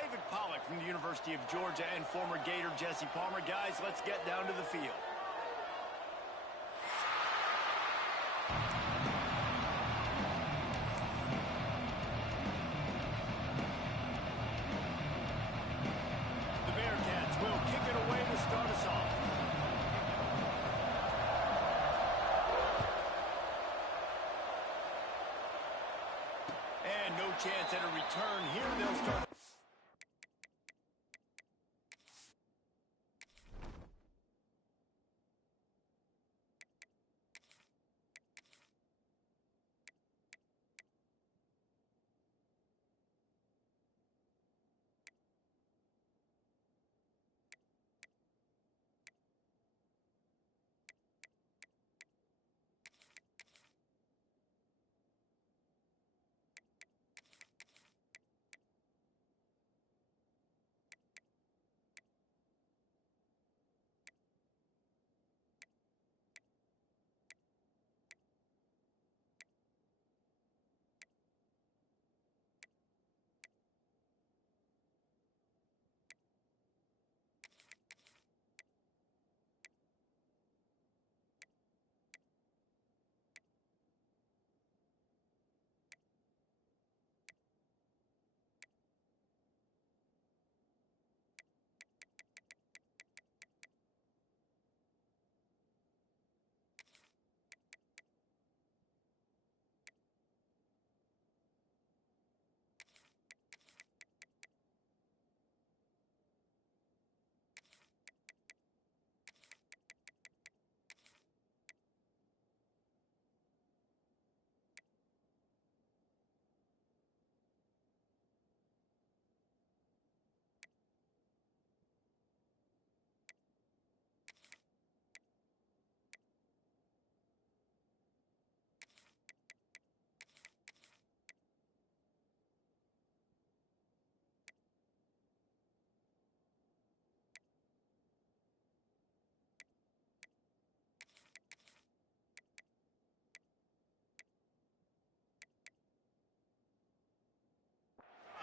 David Pollack from the University of Georgia and former Gator Jesse Palmer. Guys, let's get down to the field. The Bearcats will kick it away to start us off. And no chance at a return here. They'll start.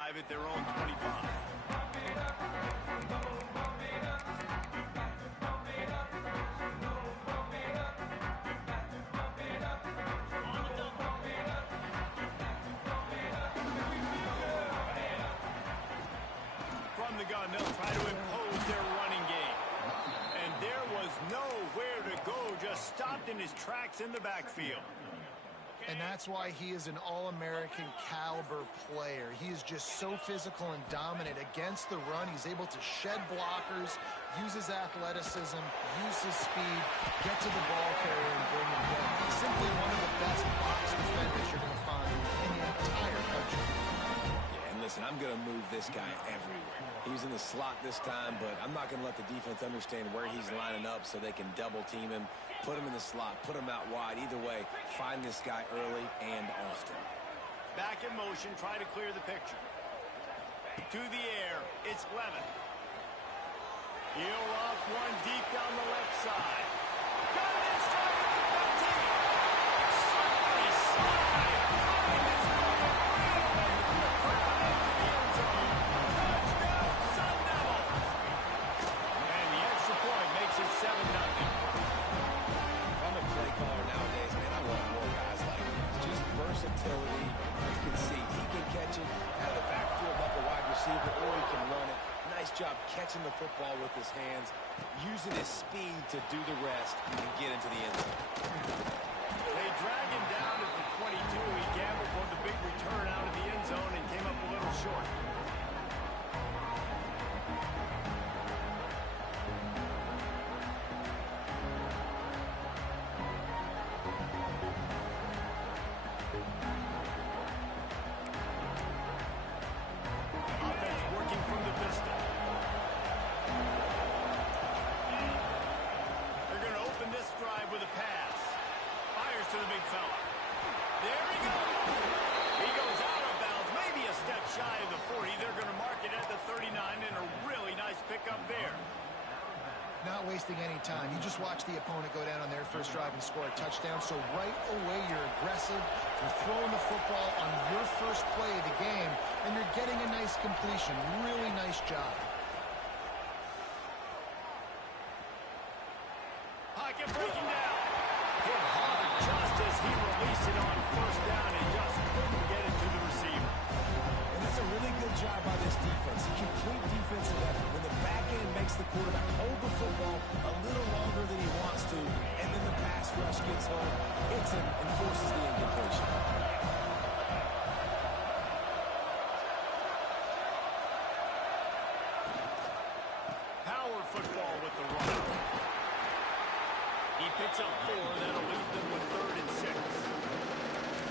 At their own 25. From the gun, they'll try to impose their running game. And there was nowhere to go, just stopped in his tracks in the backfield. And that's why he is an All-American caliber player. He is just so physical and dominant against the run. He's able to shed blockers, use his athleticism, use his speed, get to the ball carrier and bring him down. He's simply one of the best box defenders you're going to find in the entire country. Yeah, and listen, I'm going to move this guy everywhere. He's in the slot this time, but I'm not going to let the defense understand where he's lining up so they can double team him. Put him in the slot, put him out wide. Either way, find this guy early and often. Back in motion, try to clear the picture. To the air, it's Levin. He'll off one deep down the left side. Got it inside at the 15. Slippery slide. Throwing this one away from the crowd into the end zone. Touchdown, Sun Devils. And the extra point makes it 7-0. Play caller nowadays, man, I want more guys like this. Just versatility. You can see he can catch it out of the backfield like a wide receiver, or he can run it. Nice job catching the football with his hands, using his speed to do the rest and get into the end zone. They drag him down at the 22. He gambled for the big return out of the end zone and came up a little short. With a pass. Fires to the big fella. There he goes. He goes out of bounds, maybe a step shy of the 40. They're going to mark it at the 39, and a really nice pickup there. Not wasting any time. You just watch the opponent go down on their first drive and score a touchdown. So right away, you're aggressive. You're throwing the football on your first play of the game, and you're getting a nice completion. Really nice job. Pocket breaking down. Hit hard just as he released it on first down and just couldn't get it to the receiver. And that's a really good job by this defense. A complete defensive effort. When the back end makes the quarterback hold the football a little longer than he wants to, and then the pass rush gets home, hits him, and forces the incompletion. Power football with the run. He picks up 4. That'll leave them with 3rd and 6.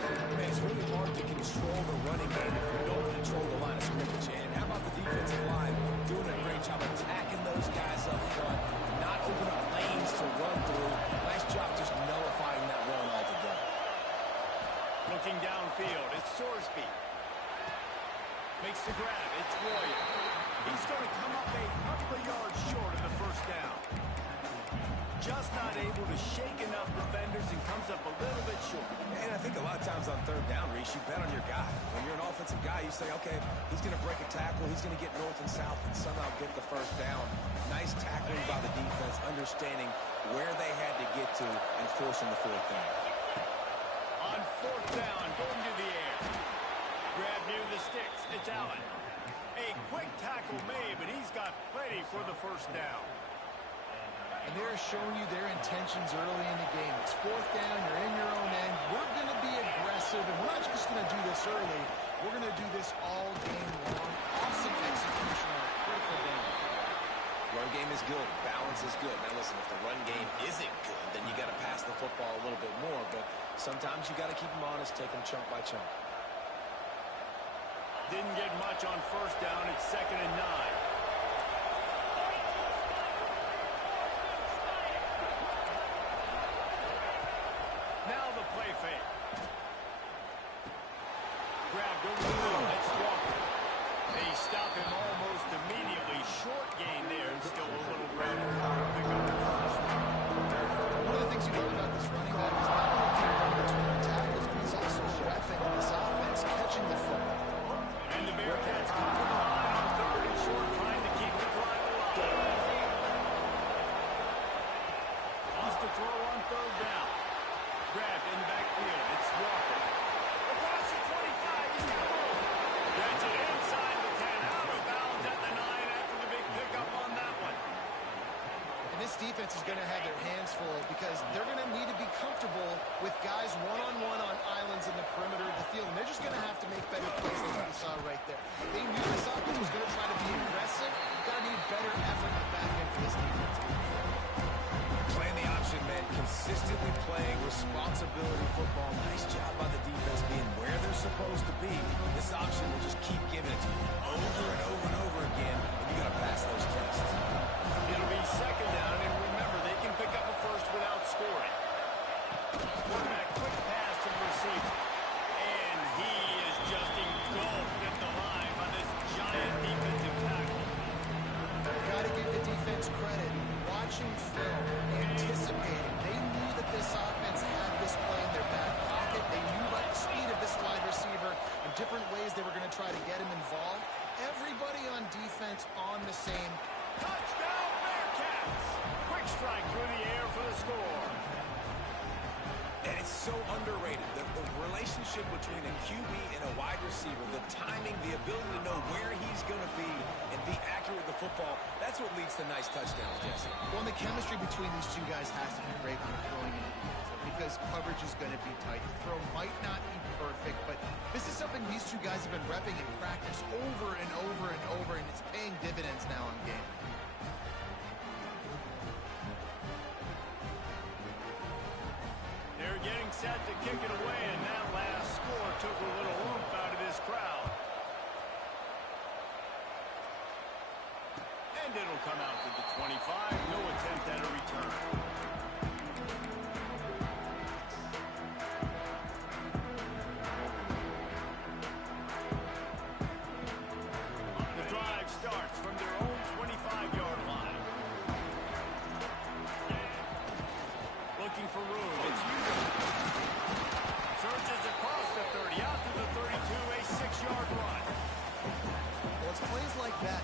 Man, it's really hard to control the running game if you don't control the line of scrimmage. And how about the defensive line doing a great job attacking those guys up front, not open up lanes to run through. Nice job just nullifying that run altogether. Looking downfield, it's Sorsby. Makes the grab, it's Royer. He's going to come up a couple of yards short of the first down. Just not able to shake enough defenders and comes up a little bit short. And I think a lot of times on third down, Reese, you bet on your guy. When you're an offensive guy, you say, okay, he's going to break a tackle, he's going to get north and south and somehow get the first down. Nice tackling by the defense, understanding where they had to get to and forcing the fourth down. On fourth down, going to the air. Grab near the sticks, it's Allen. A quick tackle made, but he's got plenty for the first down. And they're showing you their intentions early in the game. It's fourth down. You're in your own end. We're going to be aggressive, and we're not just going to do this early. We're going to do this all game long. Awesome execution on a critical down. Run game is good. Balance is good. Now, listen, if the run game isn't good, then you got to pass the football a little bit more. But sometimes you got to keep them honest, take them chunk by chunk. Didn't get much on first down. It's 2nd and 9. Now the play fake. Grabbed over the middle. It's Walker. They stop him almost immediately. Short gain there and still a little ground and power pick up the first. One of the things you love about this running back is not only can he run between tackles, but he's also a weapon in this offense, catching the football. And the Bearcats come to the line on 3rd and short, trying to keep the drive alive. Wants to throw on 3rd down. Grabbed in the backfield. It's Walker. Across the 25. He's got a move. Gets it inside the 10. Out of bounds at the 9 after the big pickup on that one. And this defense is going to have their hands full because they're going to need to be comfortable with guys one-on-one on islands in the perimeter of the field. And they're just going to have to make better plays than we saw right there. They knew this offense was going to try to be aggressive. Got to need better effort in the back end for this defense. Playing the option meant consistently playing responsibility football. Nice job by the defense being where they're supposed to be. This option will just keep giving it to you over and over and over again, and you got to pass those tests. It'll be 2nd down, and remember, they can pick up a first without scoring. Quarterback, quick pass to the receiver. And he is just engulfed at the line by this giant defensive tackle. Got to give the defense credit. Watching film, anticipating. They knew that this offense had this play in their back pocket. They knew about the speed of this wide receiver and different ways they were going to try to get him involved. Everybody on defense on the same. Touchdown, Bearcats! Quick strike through the air for the score. And it's so underrated. The relationship between a QB and a wide receiver, the timing, the ability to know where he's going to be and be accurate with the football, that's what leads to nice touchdowns, Jesse. Well, the chemistry between these two guys has to be great when you're throwing in the defense because coverage is going to be tight. The throw might not be perfect, but this is something these two guys have been repping in practice over and over and over, and it's paying dividends now in game. They're getting set to kick it away, and that last score took a little oomph out of this crowd. And it'll come out to the 25. No attempt at a return. The drive starts from their own 25-yard line.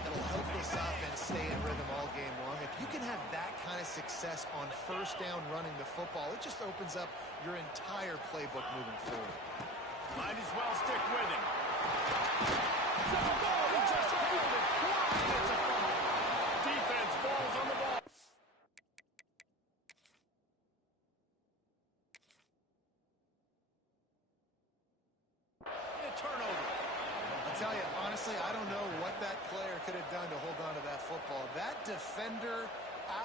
that'll help this offense stay in rhythm all game long. If you can have that kind of success on first down running the football, it just opens up your entire playbook moving forward. Might as well stick with him. He just held it. It's a fumble. Defense falls on the ball. And a turnover. I'll tell you, honestly, I don't know what that player could have done to hold on to that football. That defender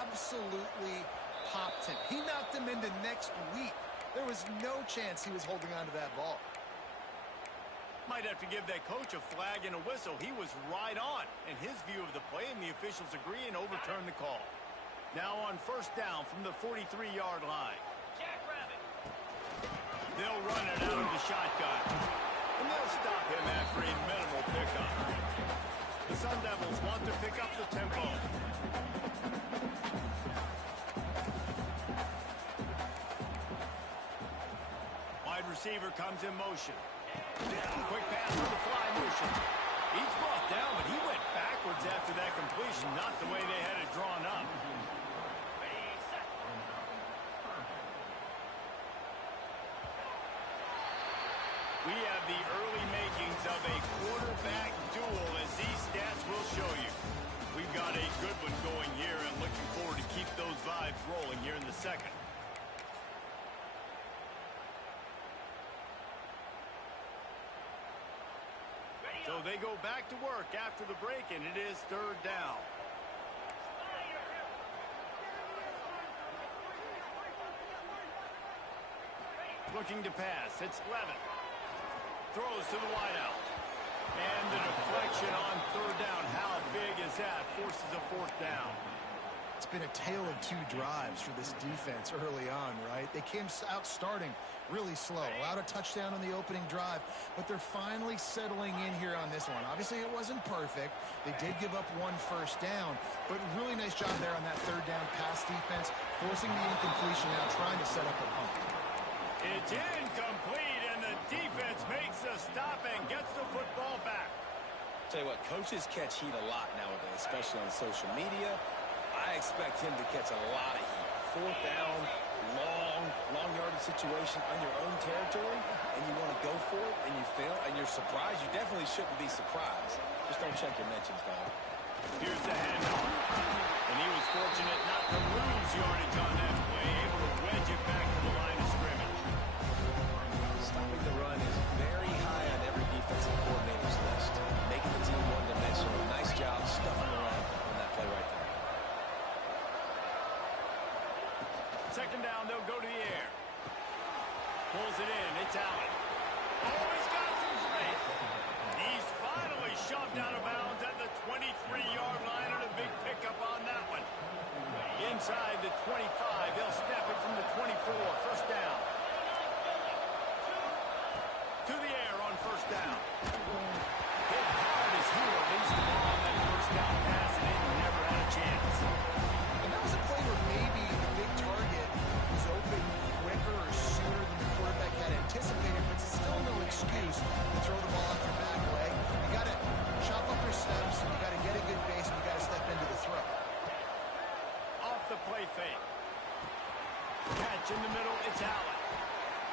absolutely popped him. He knocked him into next week. There was no chance he was holding on to that ball. Might have to give that coach a flag and a whistle. He was right on in his view of the play, and the officials agree and overturn the call. Now on first down from the 43-yard line. They'll run it out of the shotgun. And they'll stop him after a minimal pickup. The Sun Devils want to pick up the tempo. Wide receiver comes in motion. Quick pass for the fly motion. He's brought down, but he went backwards after that completion, not the way they had it drawn up. We have the early makings of a quarterback duel, as these stats will show you. We've got a good one going here, and looking forward to keep those vibes rolling here in the second. So they go back to work after the break, and it is third down. Looking to pass. It's Levin. Throws to the wideout. And the deflection on third down. How big is that? Forces a fourth down. It's been a tale of two drives for this defense early on, right? They came out starting really slow, allowed a touchdown on the opening drive, but they're finally settling in here on this one. Obviously, it wasn't perfect. They did give up one first down, but really nice job there on that third down pass defense, forcing the incompletion now, trying to set up a punt. It's incomplete, and the defense makes a stop and gets the football back. Tell you what, coaches catch heat a lot nowadays, especially on social media. I expect him to catch a lot of heat. Fourth down, long yardage situation on your own territory, and you want to go for it, and you fail, and you're surprised. You definitely shouldn't be surprised. Just don't check your mentions, dog. Here's the handoff. And he was fortunate not to lose yardage on that play, able to wedge it back to the line of scrimmage. Stopping the run is very high on every defensive coordinator's list. Making the team one-dimensional. Nice job stuffing the run on that play right there. Second down, they'll go to the air. Pulls it in. It's Allen. Oh, he's got some space. He's finally shoved out of bounds at the 23-yard line, and a big pickup on that one. Inside the 25, they'll snap it from the 24. First down. To the air on first down. Hit hard as he released the ball on that first down pass, and it never had a chance. And that was a play where maybe the big target was open quicker or sooner than the quarterback had anticipated, but still no excuse to throw the ball off your back leg. You got to chop up your steps, you got to get a good base, and you got to step into the throw. Off the play fake. Catch in the middle, it's Allen.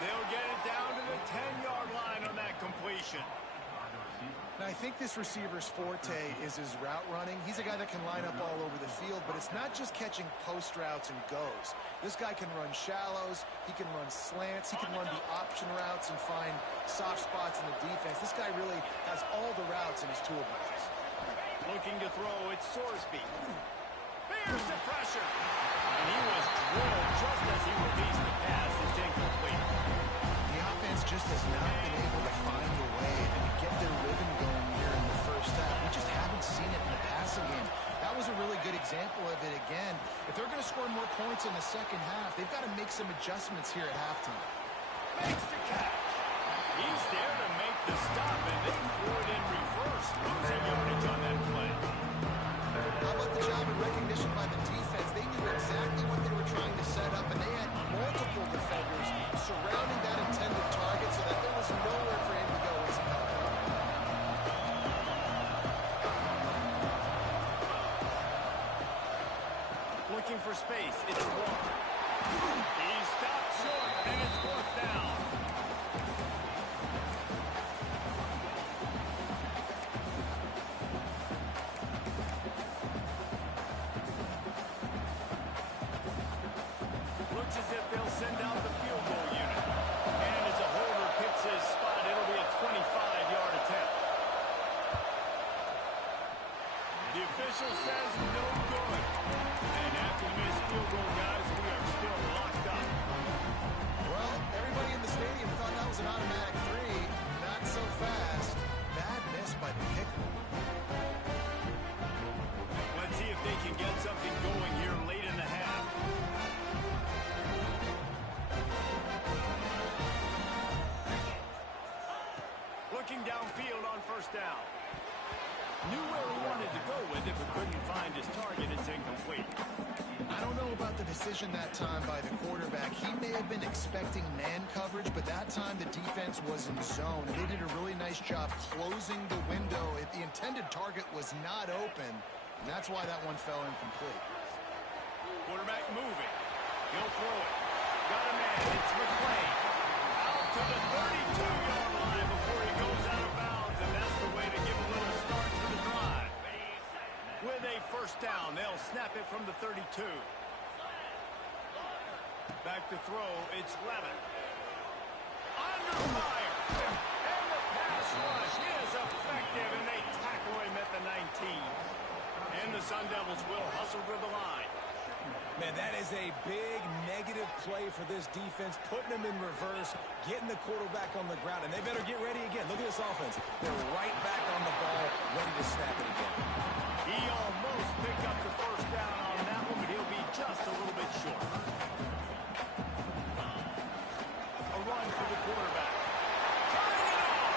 They'll get it down to the 10-yard line on that completion. Now, I think this receiver's forte is his route running. He's a guy that can line up all over the field, but it's not just catching post routes and goes. This guy can run shallows, he can run slants, he can run the option routes and find soft spots in the defense. This guy really has all the routes in his toolbox. Looking to throw, it's Sorsby. Here's the pressure. And he was drilled just as he released the pass. It's incomplete. The offense just has not been able to find a way to get their rhythm going here in the first half. We just haven't seen it in the passing game. That was a really good example of it again. If they're going to score more points in the second half, they've got to make some adjustments here at halftime. Makes the catch. He's there to make the stop, and they threw it in reverse, losing yardage on that play. How about the job and recognition by the defense? They knew exactly what they were trying to set up, and they had multiple defenders surrounding that intended target so that there was nowhere for him to go as he got there. looking for space. It's Boog. He stopped short, and it's fourth down. Looks as if they'll send out the field goal unit. And as a holder picks his spot, it'll be a 25-yard attempt. The official says no good. And after the missed field goal, guys, we are still locked up. Well, everybody in the stadium thought that was an automatic 3. Not so fast. Bad miss by the kicker. Let's see if they can get something going here late in the half. Looking downfield on first down. Knew where he wanted to go with it, but couldn't find his target. It's incomplete. I don't know about the decision that time by the quarterback. He may have been expecting man coverage, but that time the defense was in zone. They did a really nice job closing the window. The intended target was not open, and that's why that one fell incomplete. Quarterback moving. He'll throw it. Got a man. It's McClain. Out to the 32-yard line before he goes out of bounds, and that's the way to give a little start to the drive. With a first down, they'll snap it from the 32. Back to throw, it's Levin. Under fire. And the pass rush is effective, and they tackle him at the 19. And the Sun Devils will hustle to the line. Man, that is a big negative play for this defense, putting them in reverse, getting the quarterback on the ground, and they better get ready again. Look at this offense. They're right back on the ball, ready to snap it again. He almost picked up the first down on that one, but he'll be just a little bit short. A run for the quarterback. Turning it on!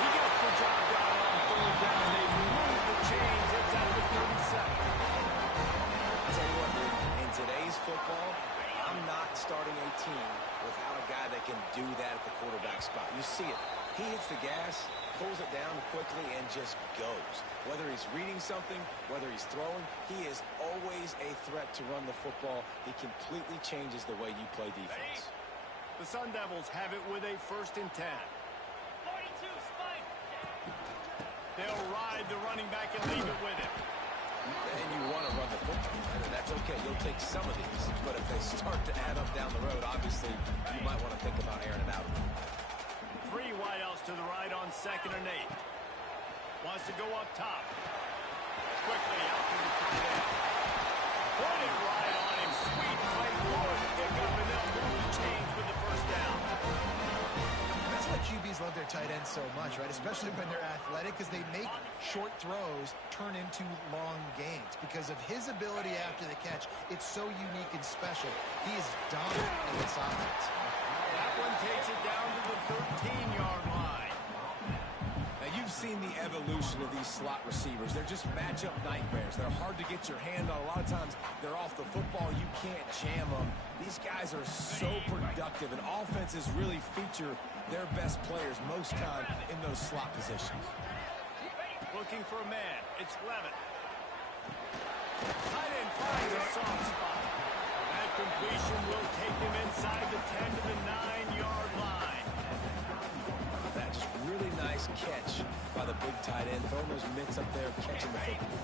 He gets the job done on third down. They move the chains. It's at the 37. I'll tell you what, dude, in today's football, I'm not starting a team without a guy that can do that at the quarterback spot. You see it. He hits the gas, pulls it down quickly, and just goes. Whether he's reading something, whether he's throwing, he is always a threat to run the football. He completely changes the way you play defense. The Sun Devils have it with a 1st and 10. 42, Spike. They'll ride the running back and leave it with him. And you want to run the football, right? And that's okay. You'll take some of these. But if they start to add up down the road, obviously, you might want to think about airing it out. 3 wideouts to the right on 2nd and 8. Wants to go up top. Quickly out to the tight end. Pointed right on him. Sweet play. Good pick up, and they'll move the chains with the first down. That's why QBs love their tight ends so much, right? Especially when they're athletic, because they make short throws turn into long gains. Because of his ability after the catch, it's so unique and special. He is dominant in this offense. That one takes it down to the 13-yard line. Now, you've seen the evolution of these slot receivers. They're just matchup nightmares. They're hard to get your hand on. A lot of times, they're off the football. You can't jam them. These guys are so productive, and offenses really feature their best players most time in those slot positions. Looking for a man. It's Levin. Tight end finds a soft spot. That completion will take him inside the 10 to the 9-yard line. That just really nice catch by the big tight end. Throwing those mitts up there, catching the football.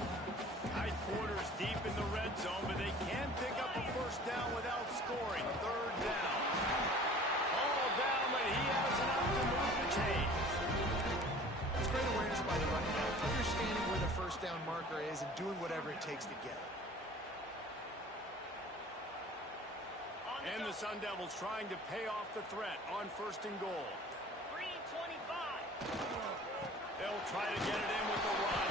Tight quarters deep in the red zone, but they can pick up a first down without scoring. 3rd down. All down, but he has enough to move the chains. It's great awareness by the running back, understanding where the first down marker is and doing whatever it takes to get it. And the Sun Devils trying to pay off the threat on 1st and goal. 3:25. They'll try to get it in with the run.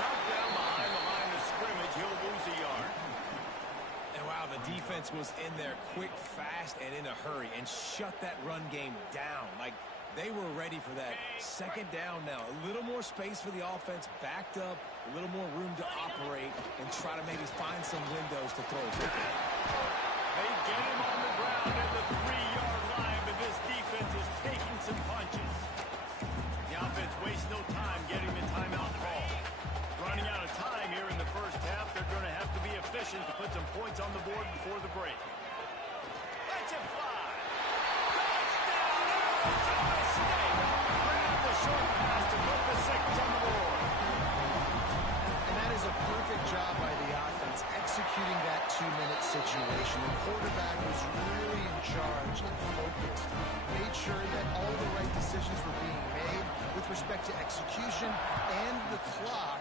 Knocked down behind the line of scrimmage. He'll lose a yard. And wow, the defense was in there quick, fast, and in a hurry and shut that run game down. Like, they were ready for that 2nd down now. A little more space for the offense, backed up, a little more room to operate and try to maybe find some windows to throw. They get him on the ground at the 3-yard line, but this defense is taking some punches. The offense wastes no time getting the timeout call. Running out of time here in the first half, they're going to have to be points on the board before the break. Let's it fly. Touchdown, Arizona State. Grab the short pass to put the 6 on the board. And that is a perfect job by the offense, executing that 2-minute situation. The quarterback was really in charge and focused. Made sure that all the right decisions were being made with respect to execution and the clock.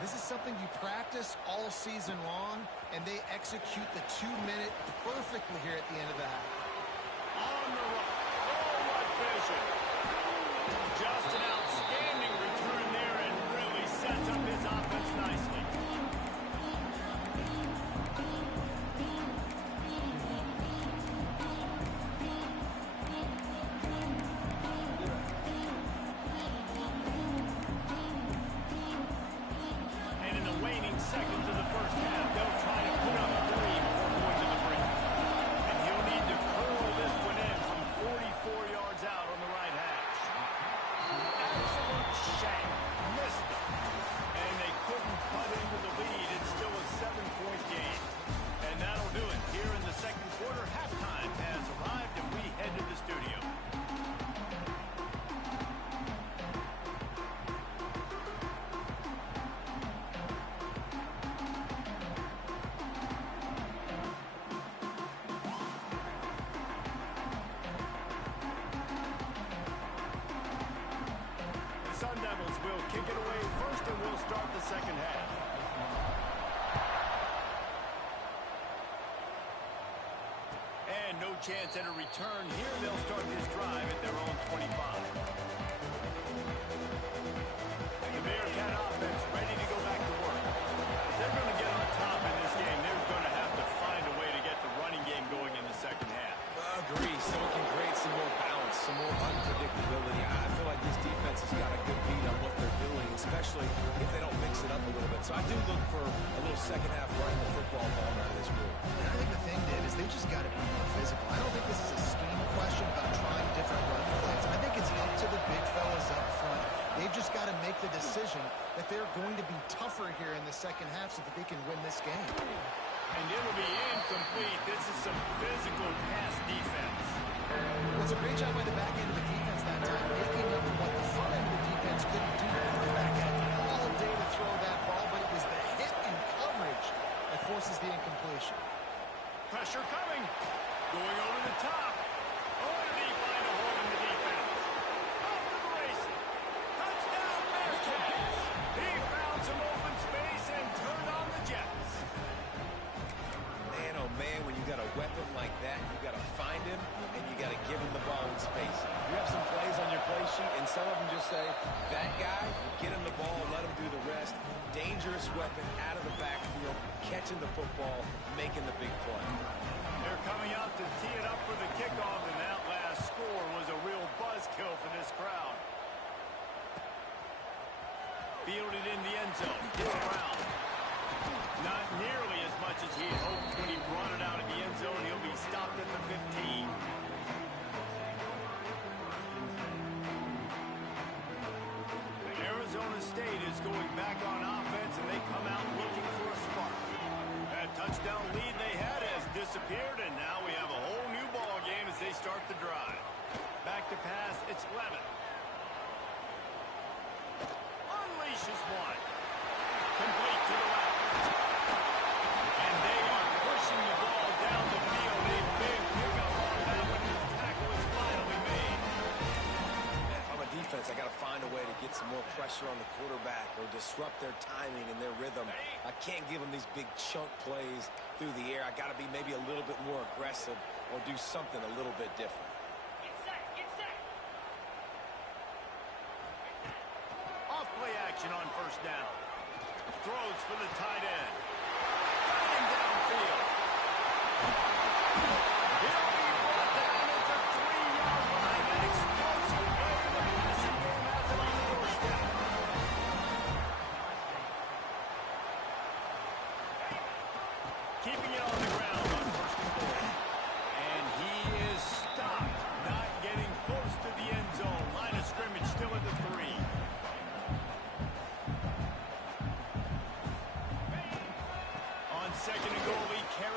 This is something you practice all season long, and they execute the 2-minute perfectly here at the end of the half. On the run. Oh, what vision. Just an outstanding return there and really sets up his offense nicely. And in the waning seconds of the first half, they'll try to put up 3 before going to the break. And he'll need to curl this one in from 44 yards out on the right hash. Absolute shank. Missed them. And they couldn't cut into the lead. It's still a 7-point game. And that'll do it. Here in the second quarter, halftime has arrived, and we head to the studio. The Sun Devils will kick it away first, and we'll start the second half. And no chance at a return here. They'll start this drive at their own 25. The Bearcat offense ready to go back to work. If they're going to get on top in this game, they're going to have to find a way to get the running game going in the second half. Agree, so it can create some more balance, some more unpredictability. I feel like this defense has got a good beat on what they're doing, especially if they don't mix it up a little bit. So I do look for a little second half running the football ball out of this group. And I think the thing, Dave, is they just got to be more physical. I don't think this is a scheme question about trying different run plays. I think it's up to the big fellas up front. They've just got to make the decision that they're going to be tougher here in the second half so that they can win this game. And it'll be incomplete. This is some physical pass defense. Well, it's a great job by the back end of the defense that time, making up for what the front end of the defense couldn't do. The quarterback had all day to throw that ball, but it was the hit and coverage that forces the incompletion. Pressure coming. Going over the top. Oh, did he find a hole in the defense? Off to the races. Touchdown, Bearcats. He found some open space and turned on the Jets. Man, oh man, when you got a weapon like that, you got to find him and you got to give him the ball in space. You have some plays on your play sheet, and some of them just say, that guy, get him the ball, let him do the rest. Dangerous weapon out of the backfield, catching the football, making the big play. They're coming out to tee it up for the kickoff, and that last score was a real buzzkill for this crowd. Fielded in the end zone. It's Brown. Not nearly as much as he had hoped when he brought it out of the end zone. He'll be stopped at the 15. Arizona State is going back on offense, and they come out looking for a spark. That touchdown lead they had has disappeared, and now we have a whole new ball game as they start the drive. Back to pass, it's Levin. Unleashes one. Complete to the left. And they are pushing the ball down the field. A big pickup on that one. The tackle is finally made. Man, if I'm a defense, I got to find a way to get some more pressure on the quarterback or disrupt their timing and their rhythm. I can't give them these big chunk plays through the air. I got to be maybe a little bit more aggressive or do something a little bit different. Get set, get set. Off play action on first down. Throws for the tight end. Running downfield. He'll be brought down at the 3-yard line. An explosive play in the passing game has him on the doorstep. Keeping it on the ground on first and goal. And he is stopped. Not getting close to the end zone. Line of scrimmage still at the 3. On second and goal, he carries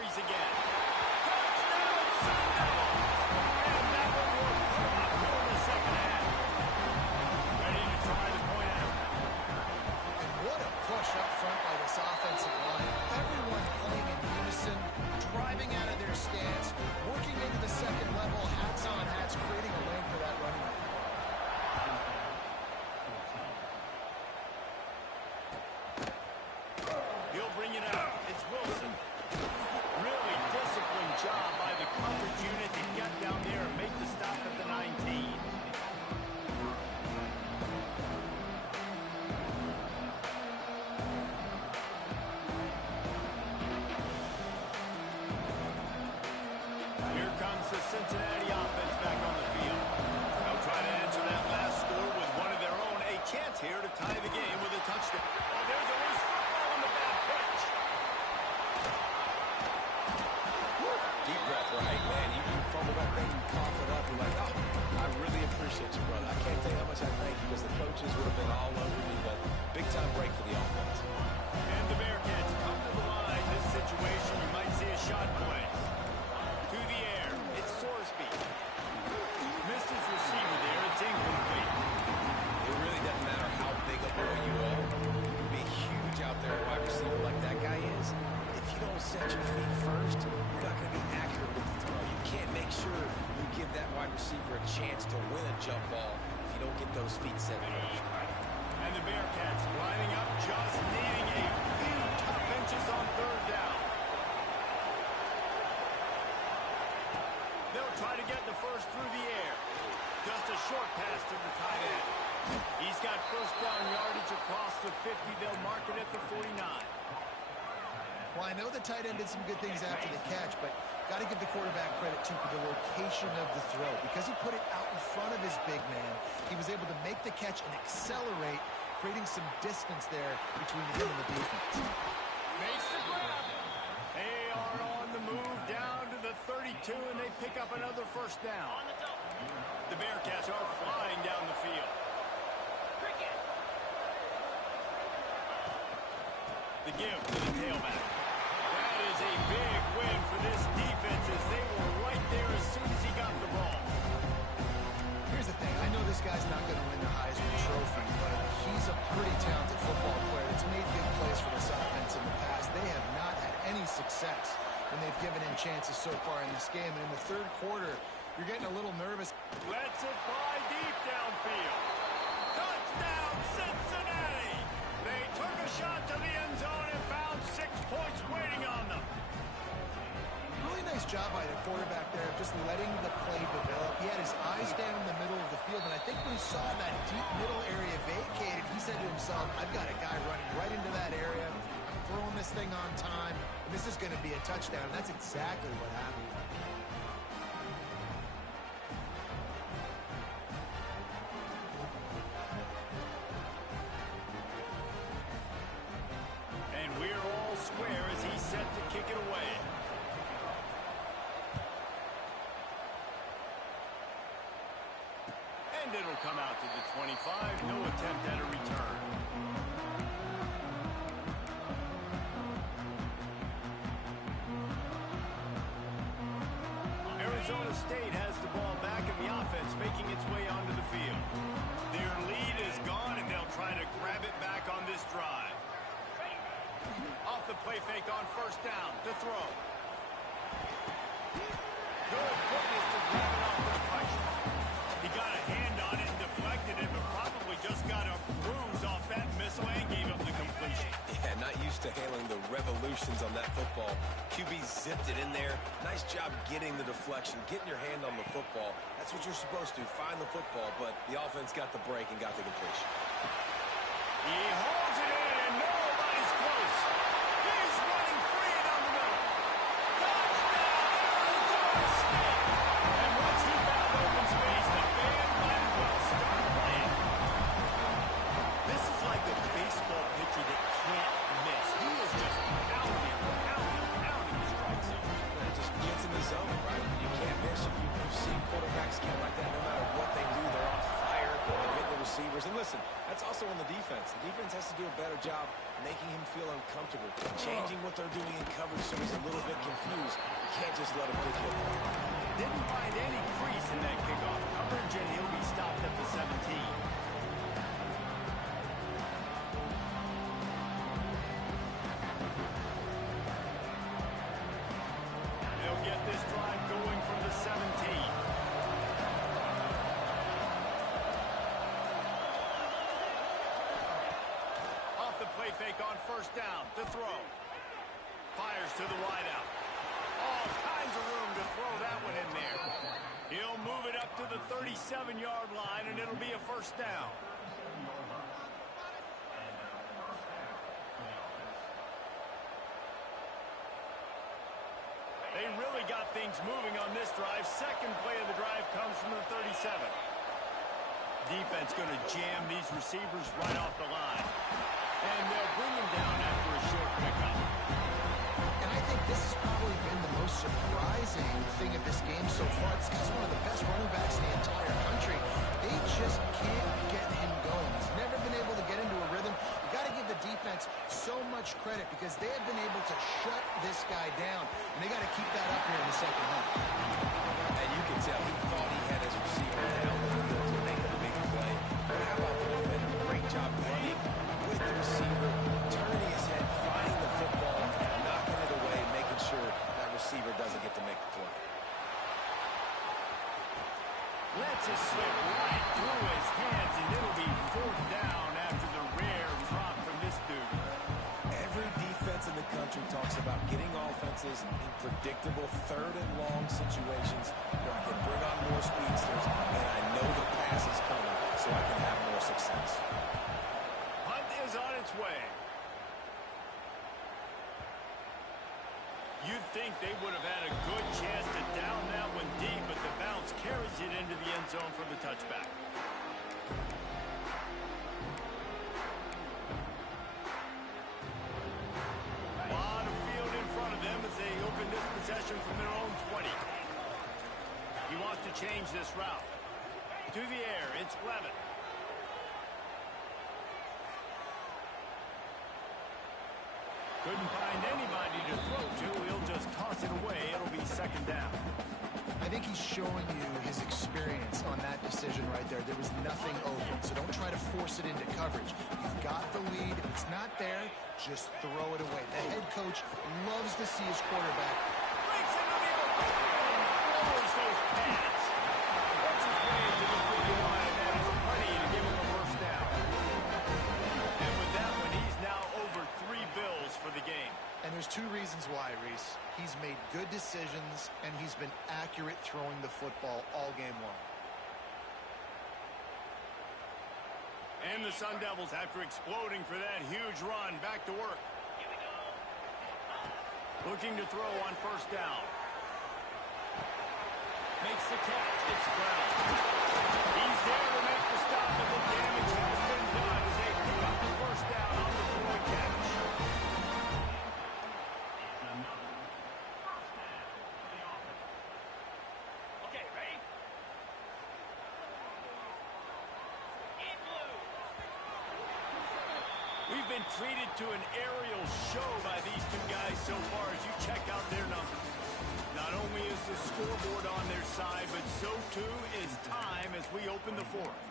bring it out. It's Wilson. Really disciplined job by the coverage unit to get down there and make the stop at the 19. Here comes the Cincinnati offense back on the field. They'll try to answer that last score with one of their own. A chance here to tie the game with a touchdown. Oh, there's a loose football on the bad pitch. Deep breath, right? Man, you fumble that thing, you cough it up, you're like, oh, I really appreciate you, brother. I can't tell you how much I thank you because the coaches would have been all over me, but big time break for the offense. And the Bearcats come to the line. This situation, you might see a shot play. To the air, it's Sorsby. Missed his receiver there, it's incomplete. It really doesn't matter how big a boy you are. You can be huge out there at wide receiver like that guy is. If you don't set your feet first, you're not going to be accurate with the throw. You can't make sure you give that wide receiver a chance to win a jump ball if you don't get those feet set first. And the Bearcats lining up, just needing a few tough inches on third down. They'll try to get the first through the air. Just a short pass to the tight end. He's got first down yardage across the 50. They'll mark it at the 49. Well, I know the tight end did some good things after the catch, but got to give the quarterback credit, too, for the location of the throw. Because he put it out in front of his big man, he was able to make the catch and accelerate, creating some distance there between him and the defense. Makes the grab. They are on the move down to the 32, and they pick up another first down. The Bearcats are flying down the field. The give to the tailback. That is a big win for this defense as they were right there as soon as he got the ball. Here's the thing. I know this guy's not going to win the Heisman Trophy, but he's a pretty talented football player that's made big plays for this offense in the past. They have not had any success when they've given him chances so far in this game. And in the third quarter, you're getting a little nervous. Lets it fly deep downfield. Touchdown, Cincinnati! They took a shot to the end zone and found 6 points waiting on them. Really nice job by the quarterback there, just letting the play develop. He had his eyes down in the middle of the field, and I think when he saw that deep middle area vacated, he said to himself, I've got a guy running right into that area. I'm throwing this thing on time, and this is going to be a touchdown. And that's exactly what happened. And we're all square as he's set to kick it away. And it'll come out to the 25. No attempt at a return. Arizona State has the ball back in the offense, making its way onto the field. Their lead is gone, and they'll try to grab it back on this drive. Off the play fake on first down to throw. Good quickness to grab it off the deflection. He got a hand on it and deflected it, but probably just got a bruise off that missile and gave up the completion. Yeah, not used to handling the revolutions on that football. QB zipped it in there. Nice job getting the deflection, getting your hand on the football. That's what you're supposed to, find the football, but the offense got the break and got the completion. He holds it in, and nobody's close. He's running free down the middle. Touchdown, Arizona State! And once he found open space, the band might as well start playing. This is like a baseball pitcher that can't miss. He is just pounding the strike zone. It just gets in the zone, right? You can't miss. You've seen quarterbacks get like that no matter what they do. They're on fire. They're hitting the receivers. And listen, that's also on the defense. The defense has to do a better job making him feel uncomfortable, changing what they're doing in coverage so he's a little bit confused. You can't just let him pick him. Didn't find any crease in that kickoff coverage, and he'll be stopped at the 17. They'll get this drive going from the 17. Off the play fake on first down to throw. Fires to the wideout. All kinds of room to throw that one in there. He'll move it up to the 37-yard line, and it'll be a first down. They really got things moving on this drive. Second play of the drive comes from the 37. Defense going to jam these receivers right off the line. And they'll bring him down after a short pickup. And I think this has probably been the most surprising thing of this game so far. This guy's one of the best running backs in the entire country. They just can't get him going. He's never been able to get into a rhythm. You got to give the defense so much credit because they have been able to shut this guy down. And they got to keep that up here in the second half. And you can tell he thought he had his receiver down the field to make a big play. But how about the defender? Great job running with the receiver, turning his head, finding the football, knocking it away, making sure that receiver doesn't get to make the play. Lets it slip right through his hands, and it'll be fourth down after the rare drop from this dude. Every defense in the country talks about getting offenses in predictable third and long situations where I can bring on more speedsters, and I know the pass is coming, so I can have more success. Hunt is on its way. You'd think they would have had a good chance to down that one deep, but the bounce carries it into the end zone for the touchback. A lot of field in front of them as they open this possession from their own 20. He wants to change this route. To the air, it's Levin. Couldn't find anybody to throw to. He'll just toss it away. It'll be second down. I think he's showing you his experience on that decision right there. There was nothing open, so don't try to force it into coverage. You've got the lead. If it's not there, just throw it away. The head coach loves to see his quarterback. Breaks into the open. Lowers those pads. Works his way to the 41, and that is plenty to give him a first down. And with that one, he's now over 3 bills for the game. And there's 2 reasons why, Reese. He's made good decisions, and he's been accurate throwing the football all game long. And the Sun Devils, after exploding for that huge run, back to work. Looking to throw on first down. Makes the catch. It's ground. He's there to make the stop, and the damage has been done as they pick up the first down on the throwing catch. Okay, ready? In blue. We've been treated to an aerial show by these two guys so far as you check out their numbers. Not only is the scoreboard on their side, but so too is time as we open the fourth.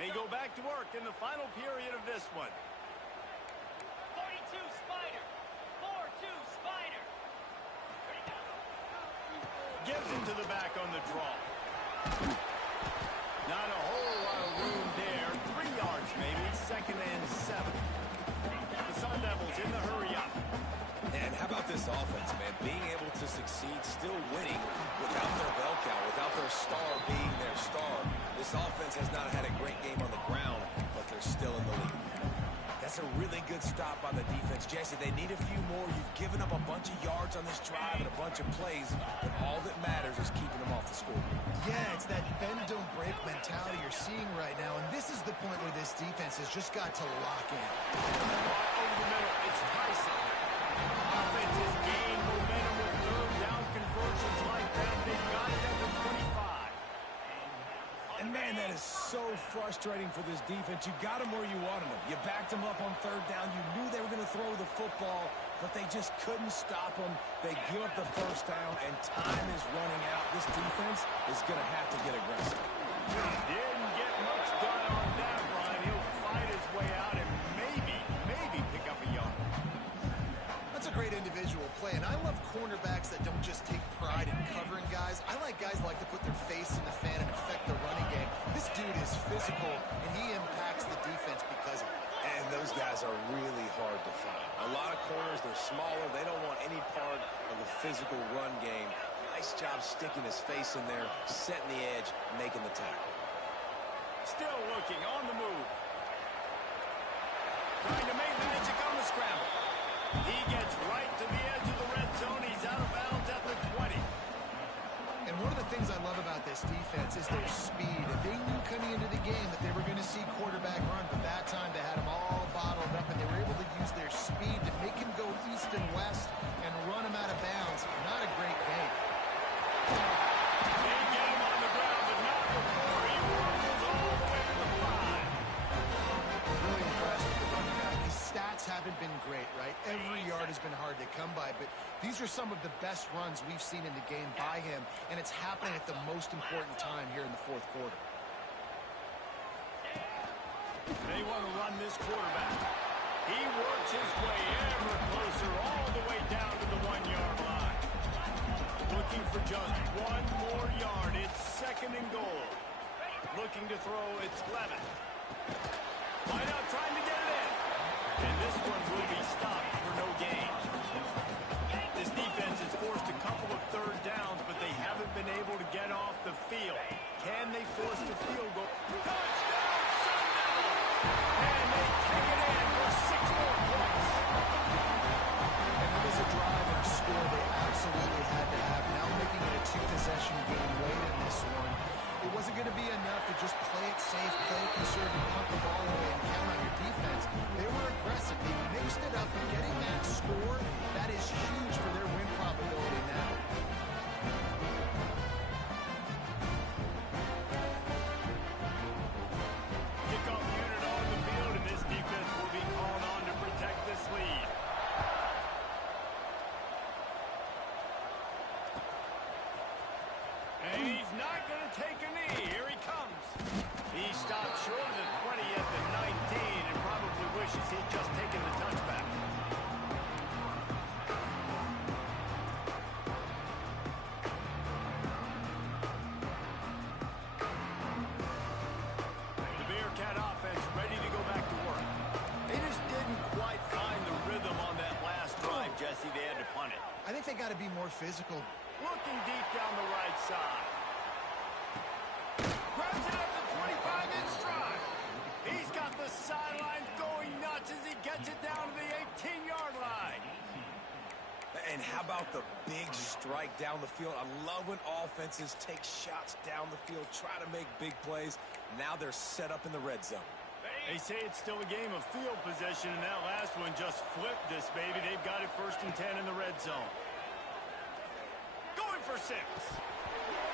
They go back to work in the final period of this one. 42 Spider. 4-2 Spider. Ready, go. Gives him to the back on the draw. Not a whole lot of room there. 3 yards maybe. Second and 7. The Sun Devils in the hurry up. And how about this offense, man? Being able to succeed, still winning without their bell cow, without their star being their star. This offense has not had a great game on the ground, but they're still in the lead. That's a really good stop by the defense. Jesse, they need a few more. You've given up a bunch of yards on this drive and a bunch of plays, but all that matters is keeping them off the scoreboard. Yeah, it's that bend, don't break mentality you're seeing right now, and this is the point where this defense has just got to lock in. Over the middle, it's Tyson. Offense has gained momentum with third down conversions like that. They've got it at the 25. And man, that is so frustrating for this defense. You got them where you wanted them. You backed them up on third down. You knew they were going to throw the football, but they just couldn't stop them. They give up the first down, and time is running out. This defense is going to have to get aggressive. Didn't get much done on that run. He'll fight his way out and maybe pick up a yard. That's a great individual play, and I love cornerbacks that don't just take pride in covering guys. I like guys that like to put their face in the fan and affect the running game. This dude is physical, and he impacts the defense because of it. And those guys are really hard to find. A lot of corners, they're smaller. They don't want any part of the physical run game. Nice job sticking his face in there, setting the edge, making the tackle. Still looking on the move. Trying to make the magic on the scramble. He gets right to the edge of the red zone. He's out of bounds at the 20. And one of the things I love about this defense is their speed. And they knew coming into the game that they were going to see quarterback run, but that time they had them all bottled up, and they were able to use their speed to make him go east and west and run him out of bounds. Not a great game. They get him on the ground, but not before he rumbles all the way to the 5. Really impressed with the running back. His stats haven't been great, right? Every yard has been hard to come by, but these are some of the best runs we've seen in the game by him, and it's happening at the most important time here in the fourth quarter. They want to run this quarterback. He works his way ever closer all the way down to the 1-yard line. Looking for just one more yard. It's 2nd and goal. Looking to throw, it's Levin. Wide out trying to get it in. And this one will be stopped for no gain. This defense has forced a couple of 3rd downs, but they haven't been able to get off the field. Can they force the field goal? Touchdown, Sun Devils! And they take it in for 6 more points. And it was a drive and a score they absolutely had to have. Now making it a 2-possession game late in this one. It wasn't going to be enough to just play it safe, play it conservative, punt the ball away, and count on your defense. They were aggressive. They mixed it up, and getting that score, that is huge for their win probability now. Kickoff unit on the field, and this defense will be called on to protect this lead. And he's not going to take a knee. Here he comes. He stopped short of the 20 at the 19 and probably wishes he'd just taken the touchback. The Bearcat offense ready to go back to work. They just didn't quite find the rhythm on that last drive, Jesse. They had to punt it. I think they got to be more physical. Looking deep down the right side. Grabs it up the 25 in stride. He's got the sidelines going nuts as he gets it down to the 18-yard line. And how about the big strike down the field? I love when offenses take shots down the field, try to make big plays. Now they're set up in the red zone. They say it's still a game of field possession, and that last one just flipped this baby. They've got it 1st and 10 in the red zone. Going for 6.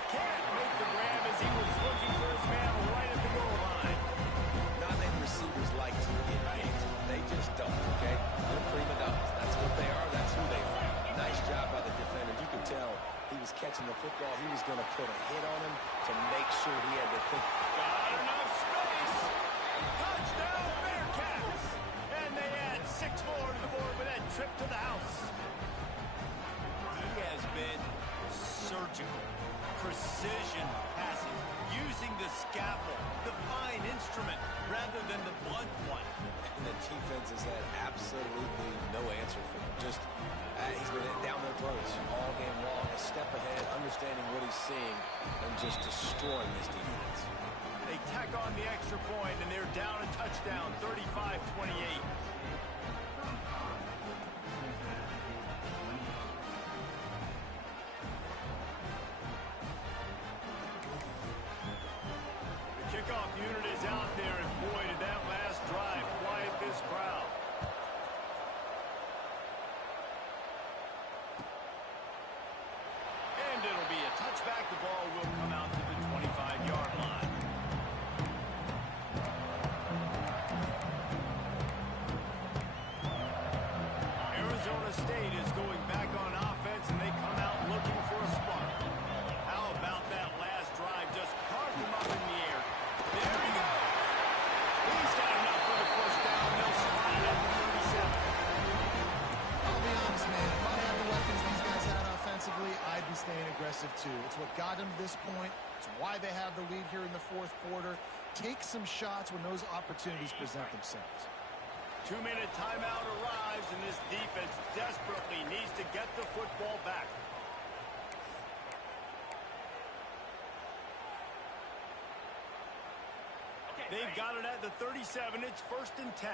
Can't make the grab as he was looking for his man right at the goal line. Not many receivers like to get hit. They just don't, okay? They're prima donnas. That's what they are. That's who they are. Nice job by the defender. You could tell he was catching the football. He was going to put a hit on him to make sure he had to think. Got enough space. Touchdown, Bearcats. And they add 6 more to the board with that trip to the house. He has been surgical. Precision passes, using the scalpel, the fine instrument, rather than the blunt one. And the defense has had absolutely no answer for him. Just, he's been down their throats all game long, a step ahead, understanding what he's seeing, and just destroying this defense. They tack on the extra point, and they're down a touchdown, 35-28. Kickoff unit is out there, and boy, did that last drive quiet this crowd. And it'll be a touchback. The ball will come out to the 25-yard line. Arizona State is going back on offense, and they come out looking for a spark. How about that last drive? Just carved him up in the air. There he goes. He's got enough for the 1st down. They'll spot it at the 37. I'll be honest, man. If I had the weapons these guys had offensively, I'd be staying aggressive too. It's what got them to this point. It's why they have the lead here in the 4th quarter. take some shots when those opportunities present themselves. 2-minute timeout arrives, and this defense desperately needs to get the football back. They've got it at the 37. It's 1st and 10.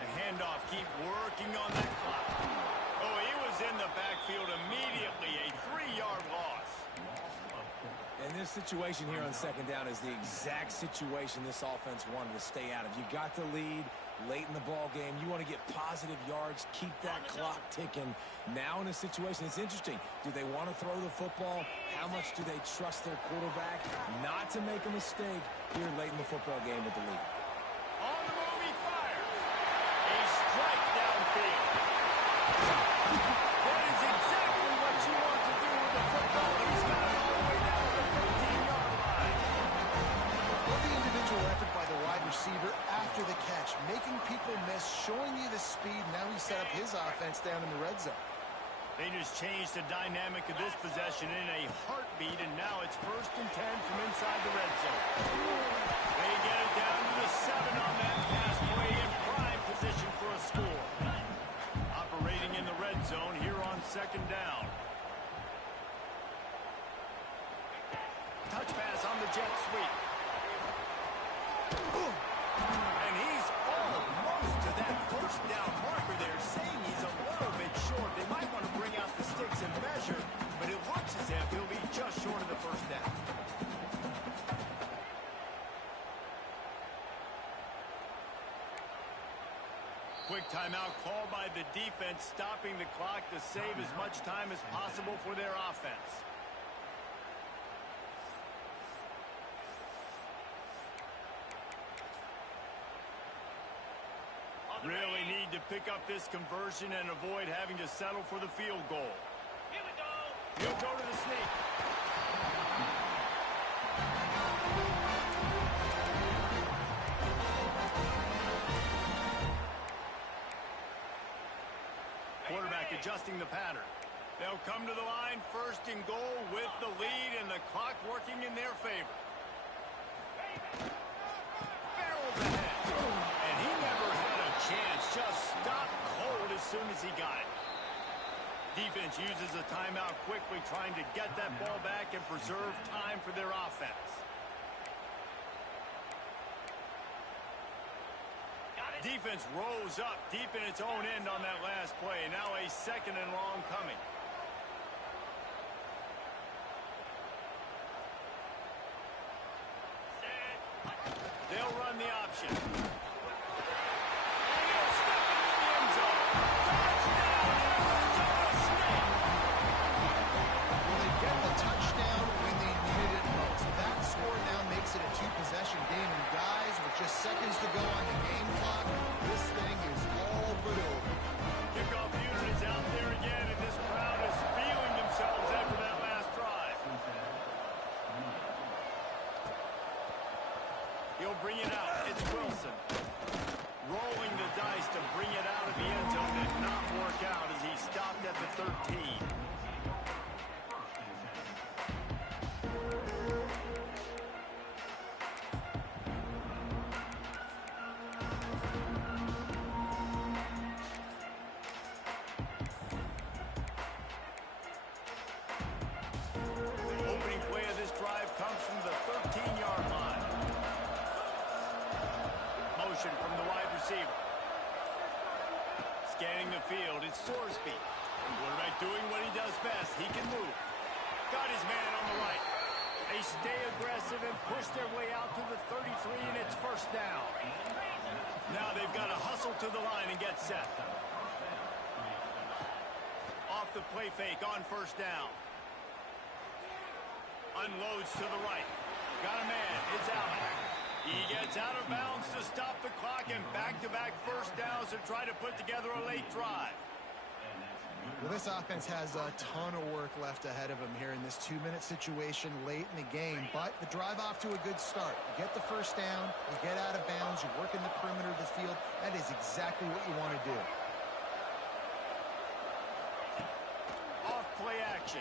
The handoff, keep working on that clock. Oh, he was in the backfield immediately. A 3-yard loss. And this situation here on 2nd down is the exact situation this offense wanted to stay out of. You got the lead late in the ball game. You want to get positive yards, keep that clock ticking. Now in a situation, it's interesting. Do they want to throw the football? How much do they trust their quarterback not to make a mistake here late in the football game with the lead? On the move, he fires. A strike downfield. That is exactly what you want to do with the football. He's got it all the way down to the 13-yard line. Love the individual effort by the wide receiver after the catch, making people miss, showing you the speed. Now he set up his offense down in the red zone. They just changed the dynamic of this possession in a heartbeat, and now it's 1st and 10 from inside the red zone. They get it down to the 7 on that pass play, in prime position for a score. Operating in the red zone here on 2nd down. Touch pass on the jet sweep. And he's almost to that 1st down marker there, saying he's a little bit short. They might want to bring out the sticks and measure, but it looks as if he'll be just short of the 1st down. Quick timeout called by the defense, stopping the clock to save as much time as possible for their offense. Really need to pick up this conversion and avoid having to settle for the field goal. Here we go. He'll go to the sneak. Quarterback adjusting the pattern. They'll come to the line, 1st and goal with the lead and the clock working in their favor. Barrels ahead. And he never had a chance. Just stopped cold as soon as he got it. Defense uses a timeout quickly, trying to get that ball back and preserve time for their offense. Defense rose up deep in its own end on that last play. Now a 2nd and long coming. They'll run the option. And he'll step into the end zone. Touchdown, Arizona State. Will they get the touchdown when they needed it most? That score now makes it a 2-possession game, and guys, with just seconds to go on the game clock, this thing is all but over. Kickoff unit is out there again, and this crowd is feeling themselves after that last drive. He'll bring it out. It's Wilson. Rolling the dice to bring it out of the end zone did not work out as he stopped at the 13. Opening play of this drive comes from the 13-yard line. Motion from the wide receiver. Scanning the field, it's Sorsby. Quarterback doing what he does best. He can move. Got his man on the right. They stay aggressive and push their way out to the 33, and it's 1st down. Now they've got to hustle to the line and get set. Off the play fake on 1st down. Unloads to the right. Got a man. It's Allen. He gets out of bounds to stop the clock, and back-to-back 1st downs to try to put together a late drive. Well, this offense has a ton of work left ahead of them here in this 2-minute situation late in the game, but the drive off to a good start. You get the 1st down, you get out of bounds, you work in the perimeter of the field. That is exactly what you want to do. Off play action.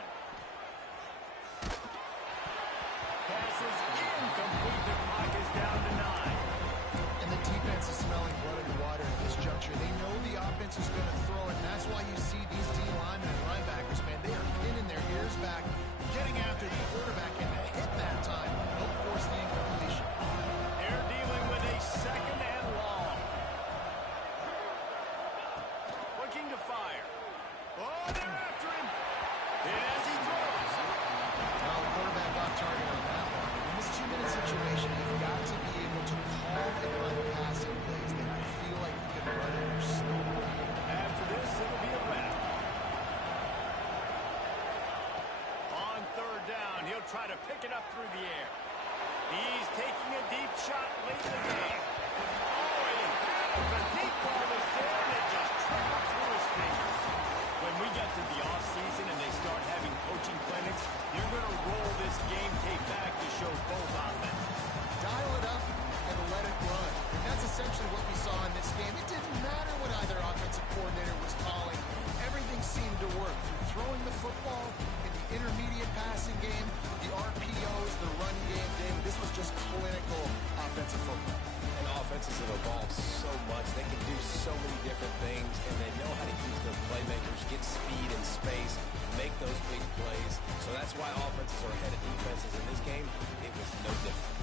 try to pick it up through the air. He's taking a deep shot late in the game. Oh, he had it. The deep ball was there, and it just trickled through his fingers. When we get to the offseason and they start having coaching clinics, they're going to roll this game tape back to show both offenses. Dial it up and let it run. And that's essentially what we saw in this game. It didn't matter what either offensive coordinator was calling. Everything seemed to work. Through throwing the football, in the intermediate passing game, the RPOs, the run game, this was just clinical offensive football. And offenses have evolved so much. They can do so many different things, and they know how to use their playmakers, get speed and space, make those big plays. So that's why offenses are ahead of defenses. In this game, it was no different.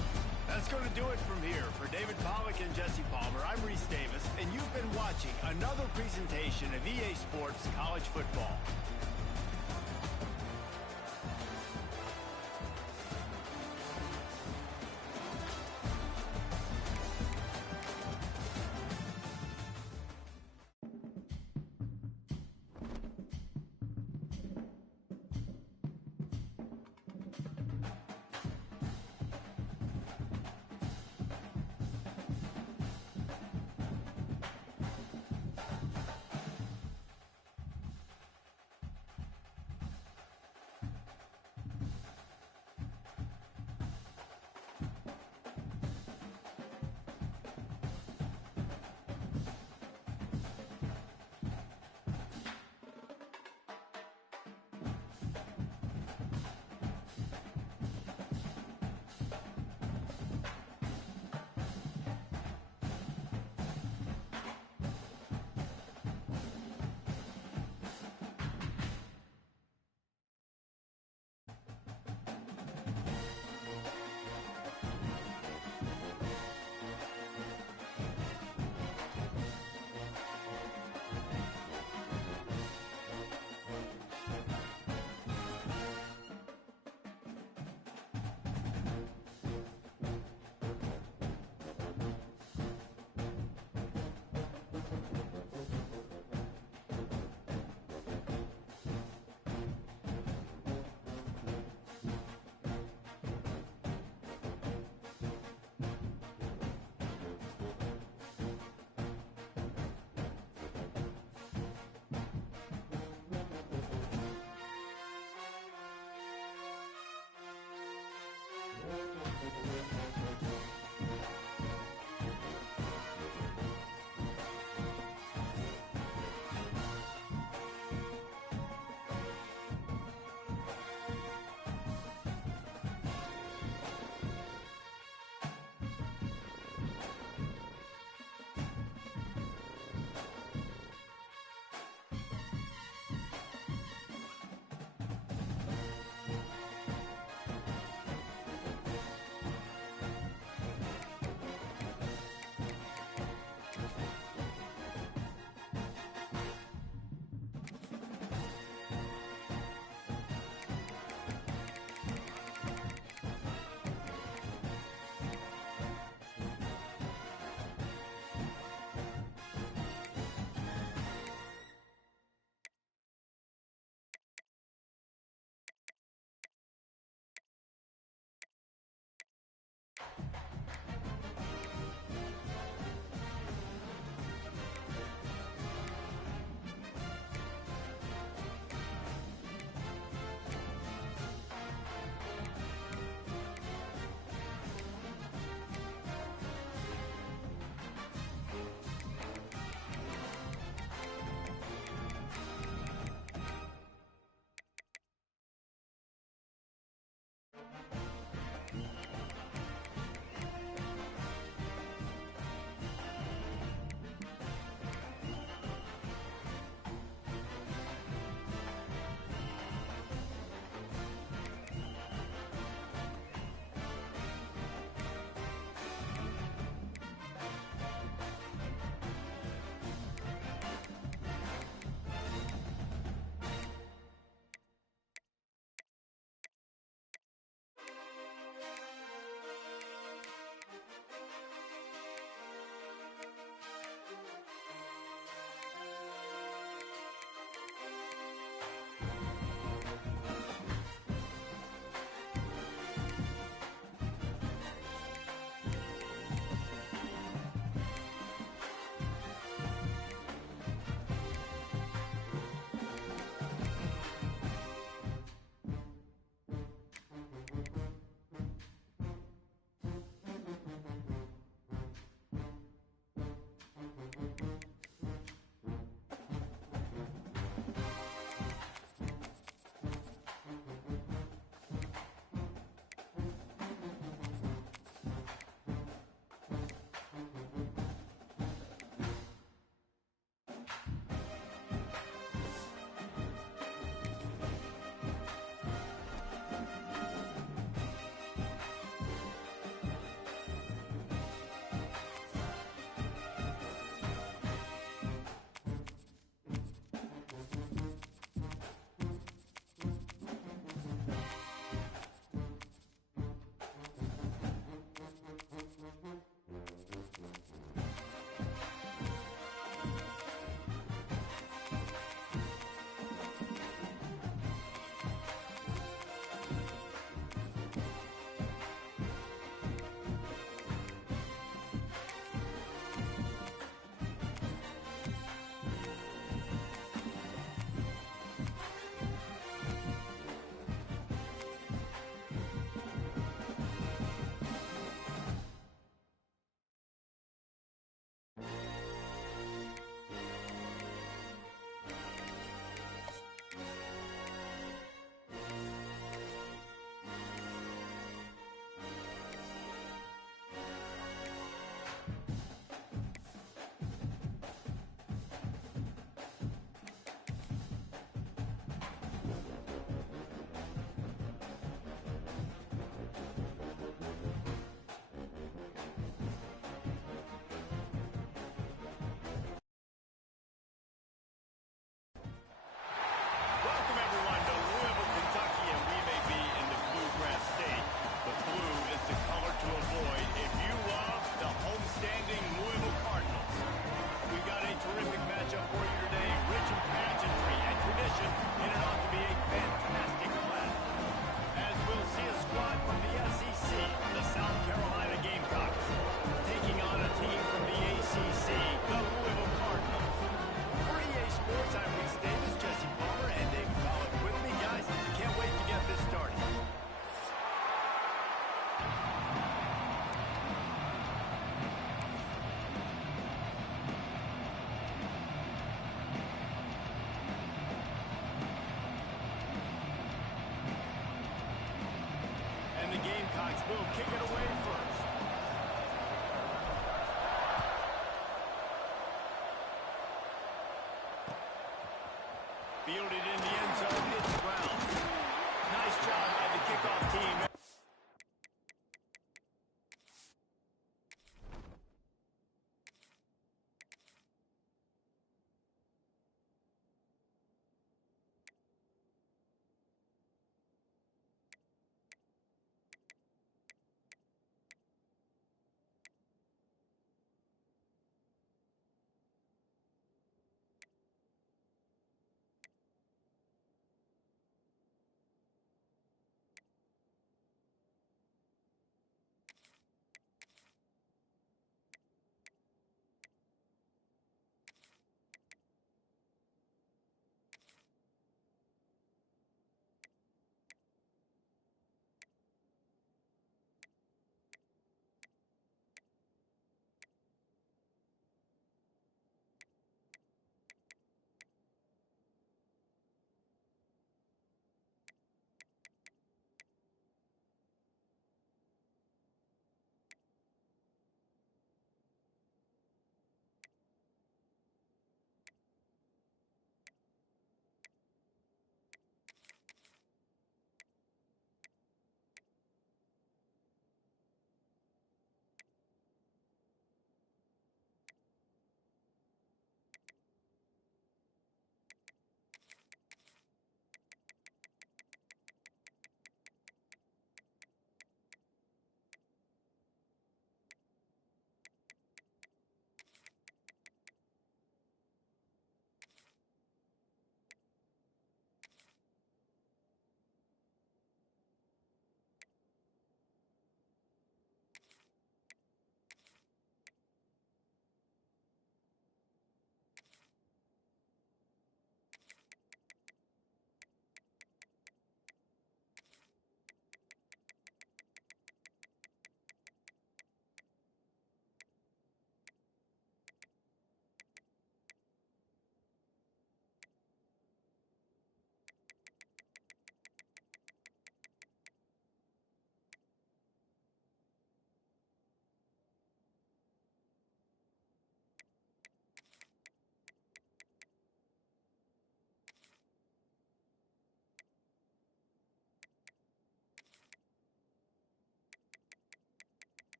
That's going to do it from here. For David Pollack and Jesse Palmer, I'm Reese Davis, and you've been watching another presentation of EA Sports College Football.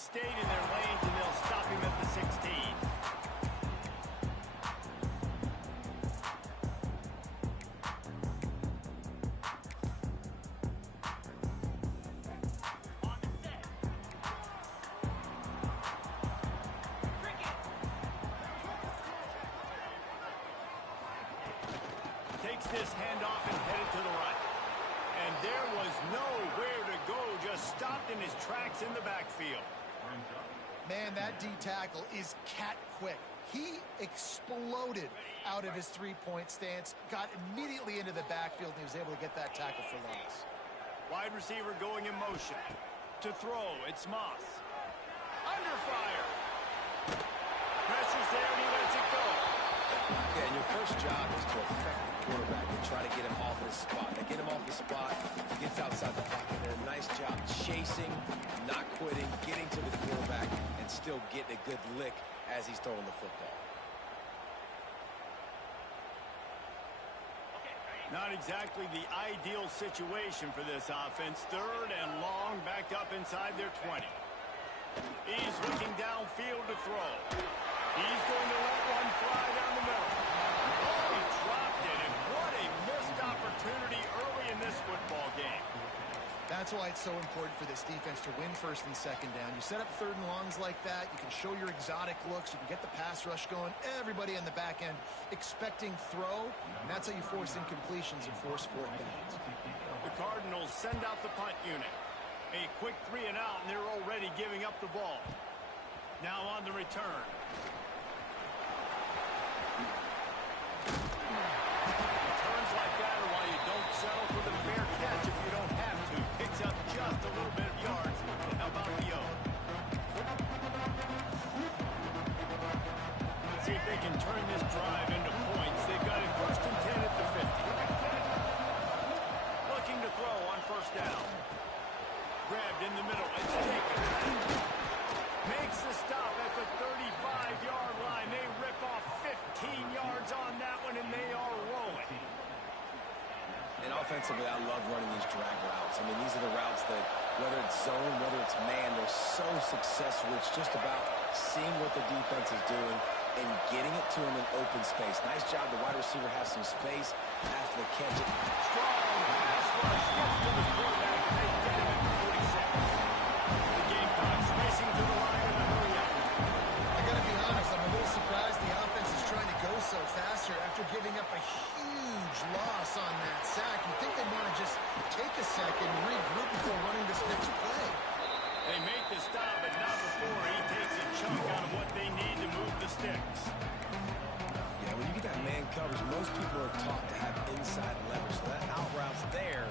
stayed in their lanes, and they'll stop him at the 16. On the set. Cricket. Takes this handoff and headed to the right. And there was nowhere to go, just stopped in his tracks in the backfield. Man, that D tackle is cat quick. He exploded out of his three-point stance, got immediately into the backfield, and he was able to get that tackle for loss. Wide receiver going in motion. To throw, it's Moss. Under fire. Pressure's there, and he lets it go. Yeah, and your first job is to affect the quarterback and try to get him off his spot. They get him off the spot, gets outside the pocket. Did a nice job chasing, not quitting, getting to the quarterback, and still getting a good lick as he's throwing the football. Not exactly the ideal situation for this offense. Third and long, backed up inside their 20. He's looking downfield to throw. He's going to let one fly down the middle. Oh, he dropped it, and what a missed opportunity early in this football game. That's why it's so important for this defense to win first and second down. You set up third and longs like that, you can show your exotic looks, you can get the pass rush going, everybody on the back end expecting throw, and that's how you force incompletions and force fourth downs. The Cardinals send out the punt unit. A quick 3 and out, and they're already giving up the ball. Now on the return. Returns like that are why you don't settle for the fair catch if you don't have to. Picks up just a little bit of yards. How about the O? Let's see if they can turn this drive into points. They've got it first and 10 at the 50. Looking to throw on first down. Grabbed in the middle. It's taken. Makes the stop at the 35-yard line. They rip off 15 yards on that one, and they are rolling. And offensively, I love running these drag routes. I mean, these are the routes that, whether it's zone, whether it's man, they're so successful. It's just about seeing what the defense is doing and getting it to him in open space. Nice job. The wide receiver has some space after the catch. Strong pass rush gets to the quarterback, and they get him at the 46. The Gamecocks racing to the line in a hurry up. I gotta be honest, I'm a little surprised the offense is trying to go so faster after giving up a huge loss on that sack. You'd think they'd want to just take a second and regroup before running this next play. They make the stop, but not before he takes a chunk out of what they need to move the sticks. Yeah, when you get that man coverage, most people are taught to have inside leverage. So that out route's there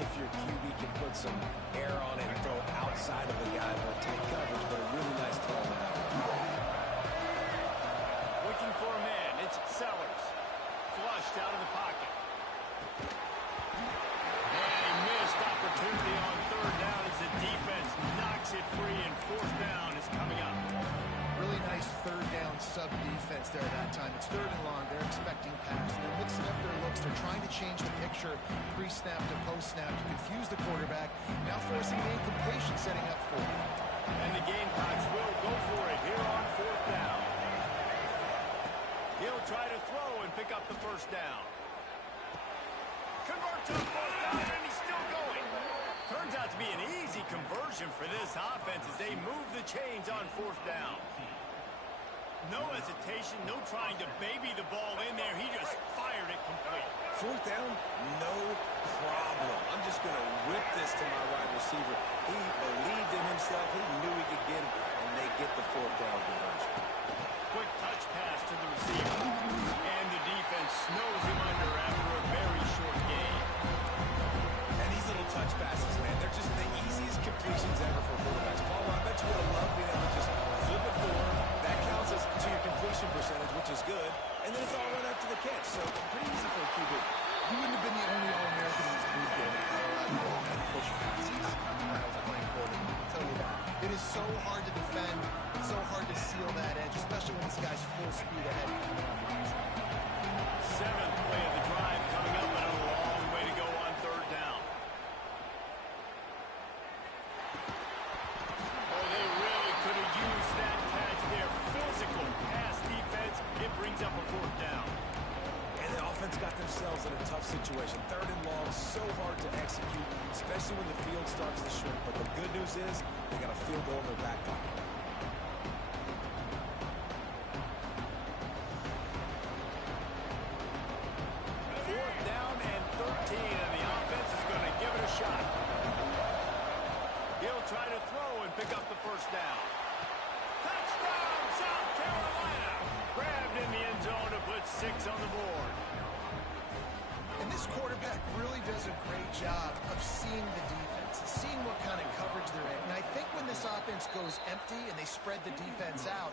if your QB can put some air on it and throw outside of the guy for a tight coverage, but a really nice throw on that out route. Looking for a man. It's Sellers. Flushed out of the pocket. And a missed opportunity on third down as the defense knocks it free, and fourth down is coming up. Really nice third down sub-defense there that time. It's third and long. They're expecting pass. They're mixing up their looks. They're trying to change the picture pre-snap to post-snap to confuse the quarterback. Now forcing the incompletion, setting up for it. And the Gamecocks will go for it here on fourth down. He'll try to throw and pick up the first down. Convert to a fourth down, and he's still going. Turns out to be an easy conversion for this offense as they move the chains on fourth down. No hesitation, no trying to baby the ball in there. He just fired it complete. Fourth down, no problem. I'm just going to whip this to my wide receiver. He believed in himself. He knew he could get it, and they get the fourth down conversion. Quick touch pass to the receiver. And the defense snows him under after a very short game. And these little touch passes, man, they're just the easiest completions ever for quarterbacks. Paul, I bet you would have loved being able to just flip it forward. That counts as to your completion percentage, which is good. And then it's all run after the catch. So pretty easy for a QB. He wouldn't have been the only All-American in this league game if Colorado had push passes when I was playing quarterback. I'll tell you that. It is so hard to defend. It's so hard to seal that edge, especially when this guy's full speed ahead coming on the outside. Seventh play of the drive coming up, and a long way to go on third down. Oh, they really in a tough situation. Third and long, so hard to execute, especially when the field starts to shrink. But the good news is they got a field goal in their back pocket. Fourth down and 13, and the offense is going to give it a shot. He'll try to throw and pick up the first down. Touchdown, South Carolina! Grabbed in the end zone to put 6 on the board. And this quarterback really does a great job of seeing the defense, seeing what kind of coverage they're in. And I think when this offense goes empty and they spread the defense out,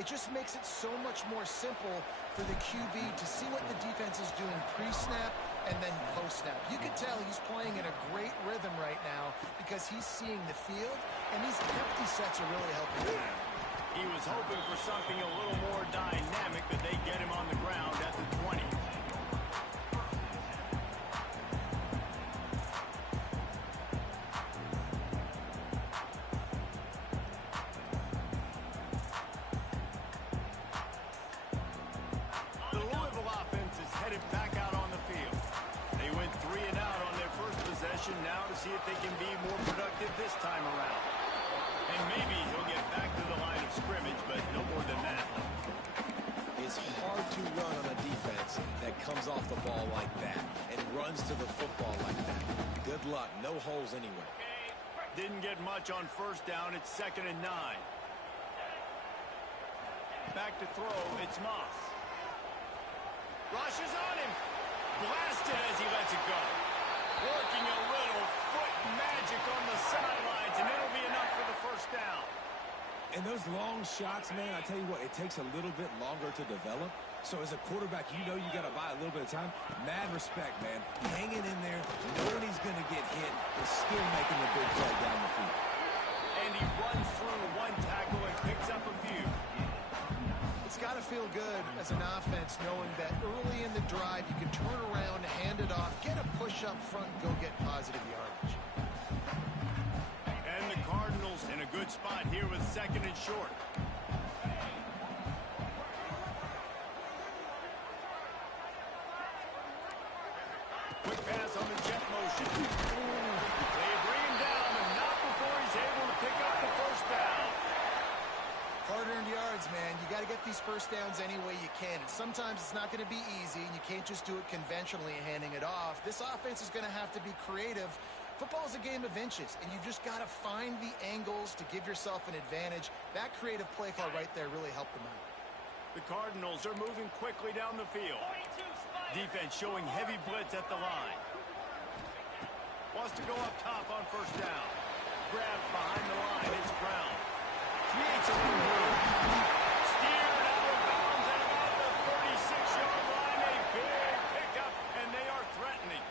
it just makes it so much more simple for the QB to see what the defense is doing pre-snap and then post-snap. You can tell he's playing in a great rhythm right now because he's seeing the field, and these empty sets are really helping him. He was hoping for something a little more dynamic, but they get him on the ground at the 20. The Louisville offense is headed back out on the field. They went 3 and out on their first possession, now to see if they can be more productive this time around. And maybe he'll get back to the line of scrimmage, but no more than that. It's hard to run on a defense that comes off the ball like that and runs to the football like that. Good luck. No holes anywhere. Didn't get much on first down. It's 2nd and 9. Back to throw. It's Moss. Rushes on him. Blasted as he lets it go. Working a little foot magic on the sidelines, and it'll be enough for the first down. And those long shots, man, I tell you what, it takes a little bit longer to develop. So as a quarterback, you know you got to buy a little bit of time. Mad respect, man. Hanging in there, knowing he's going to get hit, but still making the big play down the field. And he runs through one tackle and picks up a few. It's got to feel good as an offense knowing that early in the drive you can turn around, hand it off, get a push up front, and go get positive yardage. And the Cardinals in a good spot here with 2nd and short. Quick pass on the jet motion. They bring him down, and not before he's able to pick up the first down. Hard-earned yards, man. You got to get these first downs any way you can. And sometimes it's not going to be easy, and you can't just do it conventionally handing it off. This offense is going to have to be creative. Football is a game of inches, and you've just got to find the angles to give yourself an advantage. That creative play call right there really helped them out. The Cardinals are moving quickly down the field. Defense showing heavy blitz at the line. Wants to go up top on first down. Grabbed behind the line. It's Brown. Creates a little room. Steered out of bounds at about the 36-yard line. A big pickup, and they are threatening.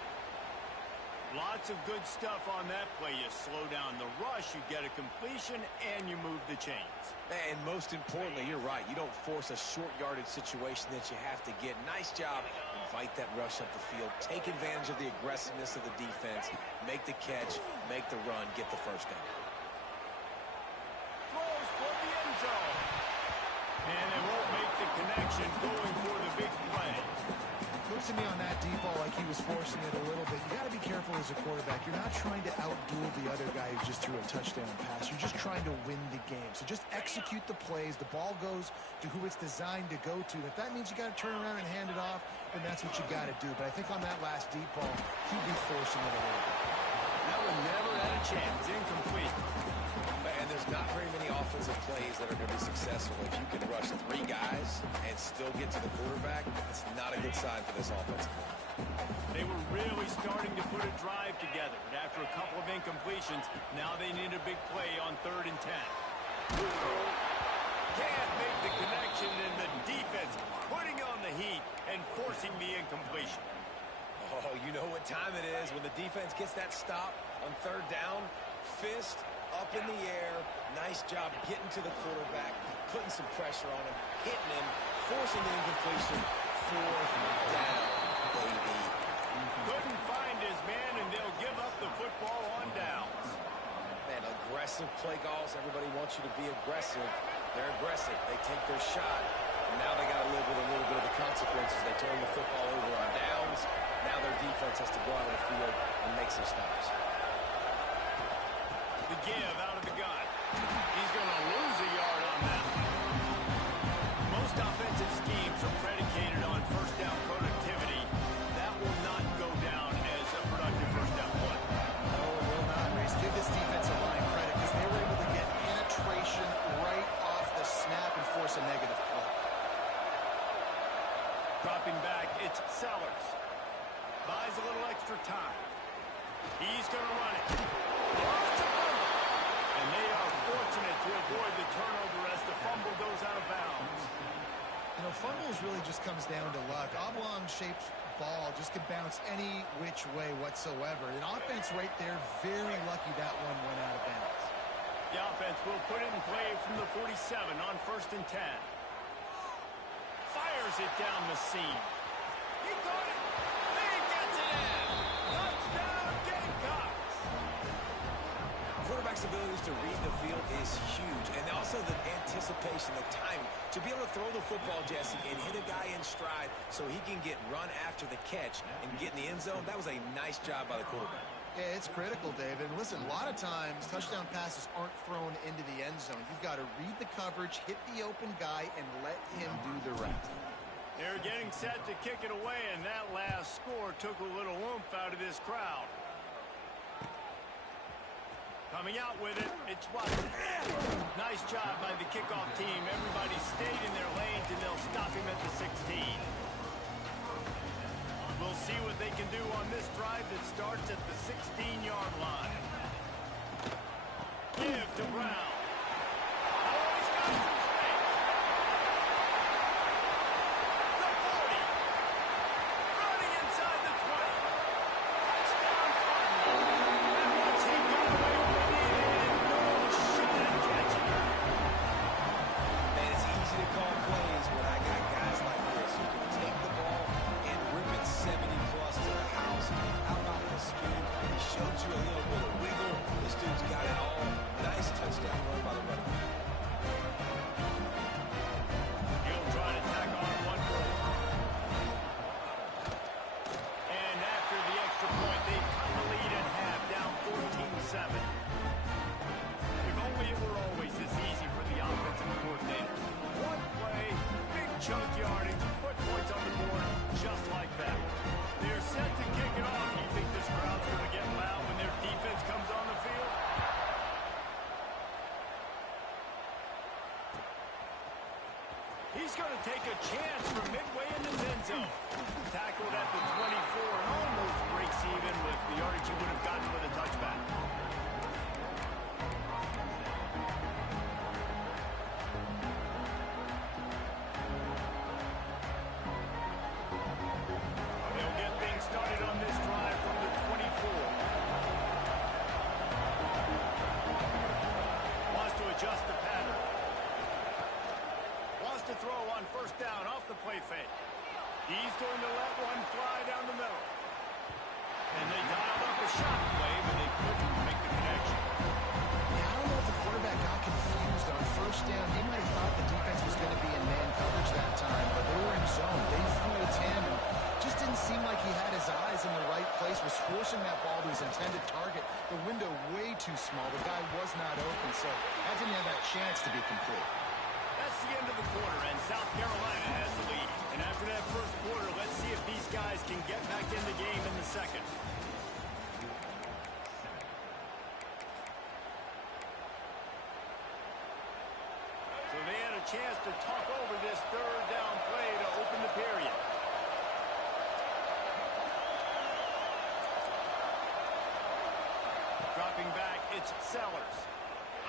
Lots of good stuff on that play. You slow down the rush, you get a completion, and you move the chains. And most importantly, you're right. You don't force a short yardage situation that you have to get. Nice job. Invite that rush up the field. Take advantage of the aggressiveness of the defense. Make the catch. Make the run. Get the first down. Throws for the end zone. And they won't make the connection going for the big play. Looks to me on that deep ball like he was forcing it a little bit. You got to be careful as a quarterback. You're not trying to outduel the other guy who just threw a touchdown pass. You're just trying to win the game. So just execute the plays. The ball goes to who it's designed to go to. If that means you got to turn around and hand it off, then that's what you got to do. But I think on that last deep ball, he'd be forcing it a little bit. That one never had a chance. Incomplete. And there's not very many offensive plays that are going to be successful. If you can rush 3 guys and still get to the quarterback, it's not a good sign for this offensive line. They were really starting to put a drive together. But after a couple of incompletions, now they need a big play on 3rd and 10. Can't make the connection, and the defense putting on the heat and forcing the incompletion. Oh, you know what time it is when the defense gets that stop on 3rd down. Fist up in the air. Nice job getting to the quarterback, putting some pressure on him, hitting him, forcing the incompletion. 4th down, baby. Couldn't find his man, and they'll give up the football on downs. Man, aggressive play calls. Everybody wants you to be aggressive. They're aggressive. They take their shot. And now they got to live with a little bit of the consequences. They turn the football over on downs. Now their defense has to go out on the field and make some stops. The give out of the gun. He's going to lose a yard on that. Most offensive schemes are predicated on first down productivity. That will not go down as a productive first down play. No, it will not, Reese. Give this defensive line credit because they were able to get penetration right off the snap and force a negative play. Dropping back, it's Sellers. Buys a little extra time. He's going to run it. Oh, it's a fumble. And they are fortunate to avoid the turnover as the fumble goes out of bounds. You know, fumbles really just comes down to luck. Oblong-shaped ball just could bounce any which way whatsoever. An offense right there, very lucky that one went out of bounds. The offense will put it in play from the 47 on 1st and 10. Fires it down the seam. He caught it. He gets it in. Touchdown, Gamecocks. Quarterback's abilities to read the field is huge, and also the anticipation, the timing. To be able to throw the football, Jesse, and hit a guy in stride so he can get run after the catch and get in the end zone, that was a nice job by the quarterback. Yeah, it's critical, David. Listen, a lot of times touchdown passes aren't thrown into the end zone. You've got to read the coverage, hit the open guy, and let him do the rest. They're getting set to kick it away, and that last score took a little oomph out of this crowd. Coming out with it, it's Watson. Nice job by the kickoff team. Everybody stayed in their lanes, and they'll stop him at the 16. We'll see what they can do on this drive that starts at the 16-yard line. Give to Brown. Oh, he's got some space. The 40. Running inside the 20. Touchdown, Cardinals. And once he got away from the end, no shot at catching it. Man, it's easy to call plays when I got guys like this who can take the ball and rip it 70-plus to the house. How about the speed? He showed you a little bit of wiggle. This dude's got it all. Nice touchdown run by the running back. He'll try to tack on one more. And after the extra point, they cut the lead in half, down 14-7. If only it were always this easy for the offensive coordinator. One play, big chunk yardage, foot points on the board, just like that. They're set to kick it off. You think this crowd's going to get loud when their defense comes on the field? He's going to take a chance from midway in his end zone. Tackled at the 24 and almost breaks even with the yardage he would have gotten with a touchback. They'll get things started on this drive from the 24. Wants to adjust the pattern. Wants to throw on 1st down off the play fake. He's going to let one fly down the middle. And they dialed up a shot play, but they couldn't make the connection. Yeah, I don't know if the quarterback got confused on 1st down. He might have thought the defense was going to be in man coverage that time, but they were in zone. They fooled him and just didn't seem like he had his eyes in the right place, was forcing that ball to his intended target. The window way too small. The guy was not open, so that didn't have that chance to be complete. That's the end of the quarter, and South Carolina has the lead. And after that 1st quarter, let's see if these guys can get back in the game in the 2nd. So they had a chance to talk over this 3rd down play to open the period. Dropping back, it's Sellers.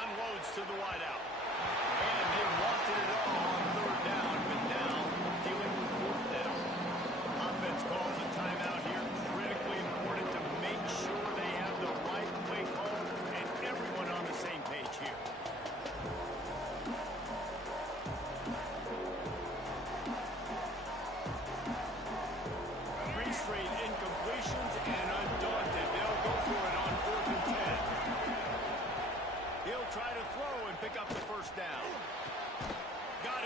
Unloads to the wideout. And they wanted it all on 3rd down, but now dealing with 4th down. Offense calls a timeout here. Critically important to make sure they have the right play call and everyone on the same page here. 3 straight incompletions and undaunted. They'll go for it on 4th and 10. He'll try to throw and pick up the 1st down. Got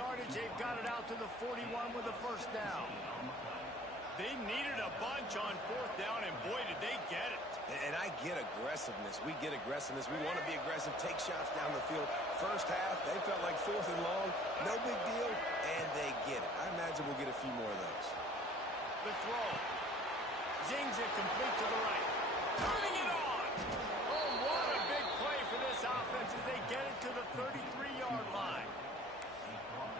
yardage. They've got it out to the 41 with a first down. They needed a bunch on fourth down, and boy, did they get it. And I get aggressiveness. We get aggressiveness. We want to be aggressive, take shots down the field. First half, they felt like fourth and long. No big deal, and they get it. I imagine we'll get a few more of those. The throw. Zings it complete to the right. Turning it on. Oh, what a big play for this offense as they get it to the 33-yard line.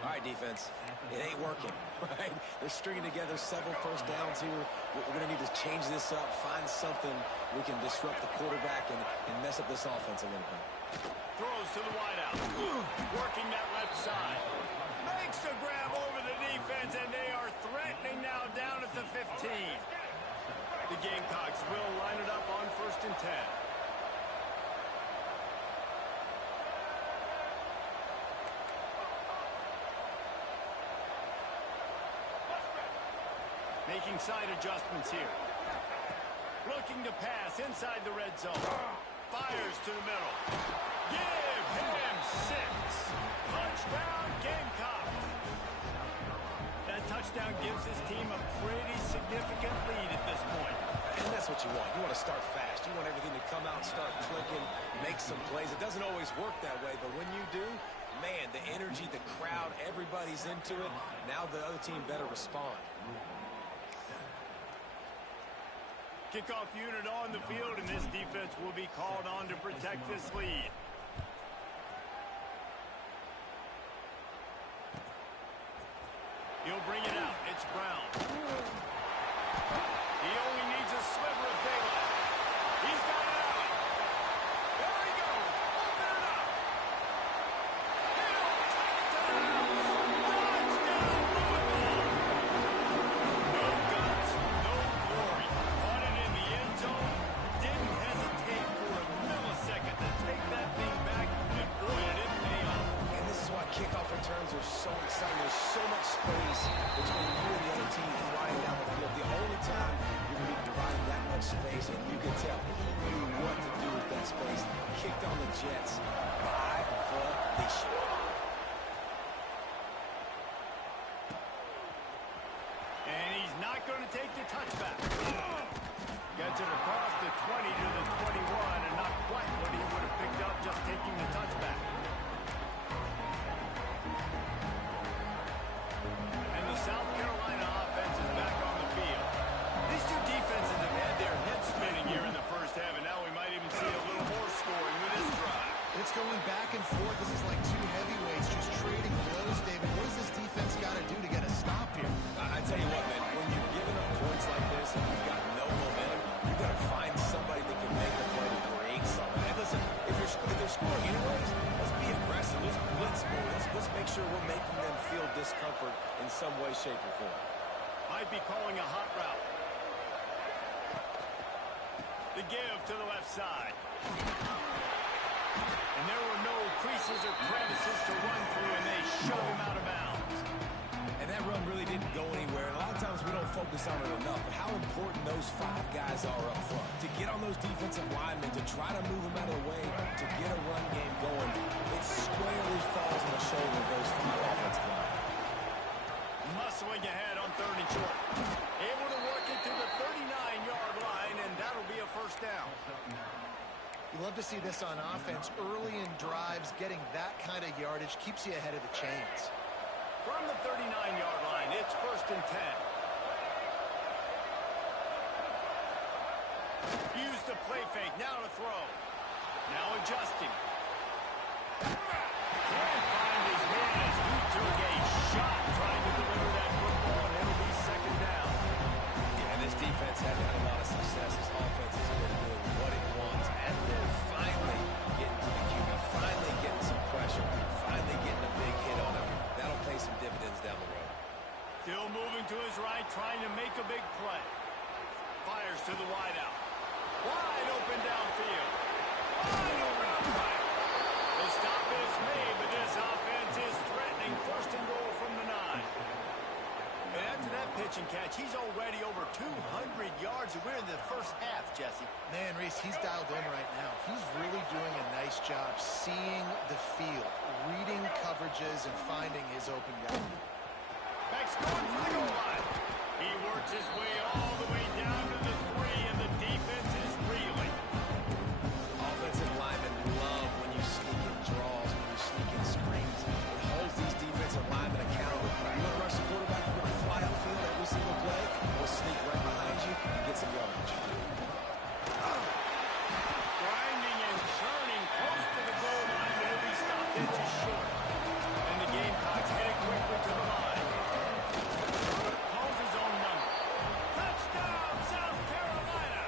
All right, defense. It ain't working, right? They're stringing together several first downs here. We're going to need to change this up, find something we can disrupt the quarterback and mess up this offense a little bit. Throws to the wideout. Working that left side. Makes the grab over the defense, and they are threatening now down at the 15. The Gamecocks will line it up on 1st and 10. Making side adjustments here. Looking to pass inside the red zone. Fires to the middle. Give him 6. Touchdown, Gamecocks. That touchdown gives his team a pretty significant lead at this point. And that's what you want. You want to start fast. You want everything to come out, start clicking, make some plays. It doesn't always work that way, but when you do, man, the energy, the crowd, everybody's into it. Now the other team better respond. Kickoff unit on the field, and this defense will be called on to protect this lead. He'll bring it out. It's Brown. He only needs a sliver of daylight. He's got it out. There he goes. Open it up. He'll take it to the house. Touchdown, Louisville. No guts, no glory. Caught it in the end zone. Didn't hesitate for a millisecond to take that thing back. And boy, did it pay off. And this is why kickoff returns are so exciting. There's so much space between you and the other team flying down the field. The only time you're going to be dividing that much space, and you can tell he knew what to do with that space. Kicked on the Jets by volition. And he's not going to take the touchback. Gets it across the 20 to the 21, and not quite what he would have picked up just taking the touchback. And the South Carolina offense is back on the field. These two defenses have had their heads spinning here in the first half, and now we might even see a little more scoring with this drive. It's going back and forth. This is like two heavyweights just trading blows, David. What does this defense got to do to get a stop here? I tell you what, man, when you're giving up points like this and you've got no momentum, you've got to find somebody that can make a play to create something. And listen, if they're scoring anyways, let's be aggressive. Let's blitz more. Let's make sure we're making them feel discomfort in some way, shape, or form. Might be calling a hot route. The give to the left side. And there were no creases or crevices to run through, and they shove him out of bounds. And that run really didn't go anywhere. And a lot of times we don't focus on it enough, but how important those 5 guys are up front. To get on those defensive linemen, to try to move them out of the way, to get a run game going, it squarely falls on the shoulder of those 3 offensive linemen. Muscling ahead on 3rd and short. Able to work it to the 39-yard line, and that'll be a first down. You love to see this on offense. Early in drives, getting that kind of yardage keeps you ahead of the chains. From the 39-yard line, it's 1st and 10. Use the play fake, now to throw. Now adjusting. Can't find his man as he took a shot trying to deliver that football, and it'll be 2nd down. Yeah, this defense hasn't had a lot of success. This offense has been doing what it wants, and they're finally getting to the QB, finally getting some pressure, finally getting a big hit on him. That'll pay some dividends down the road. Still moving to his right, trying to make a big play. Fires to the wideout. Wide open downfield. Wide open upright. The stop is made, but this offense is threatening 1st and goal from the 9. And after that pitch pitch and catch. He's already over 200 yards, and we're in the first half, Jesse. Man, Reese, he's dialed in right now. He's really doing a nice job seeing the field, reading coverages, and finding his open guy. Max going for the goal line. He works his way all the way down to the 3, and the defense is reeling. Offensive linemen love when you sneak in draws, when you sneak in screens. It holds these defensive linemen accountable. You want to rush the quarterback, you're going to fly upfield every single play. We'll sneak right behind you and get some yardage. Grinding and churning close to the goal line, but he'll be stopped inches short. And the Gamecocks hit it quickly to the line. Calls his own number. Touchdown, South Carolina!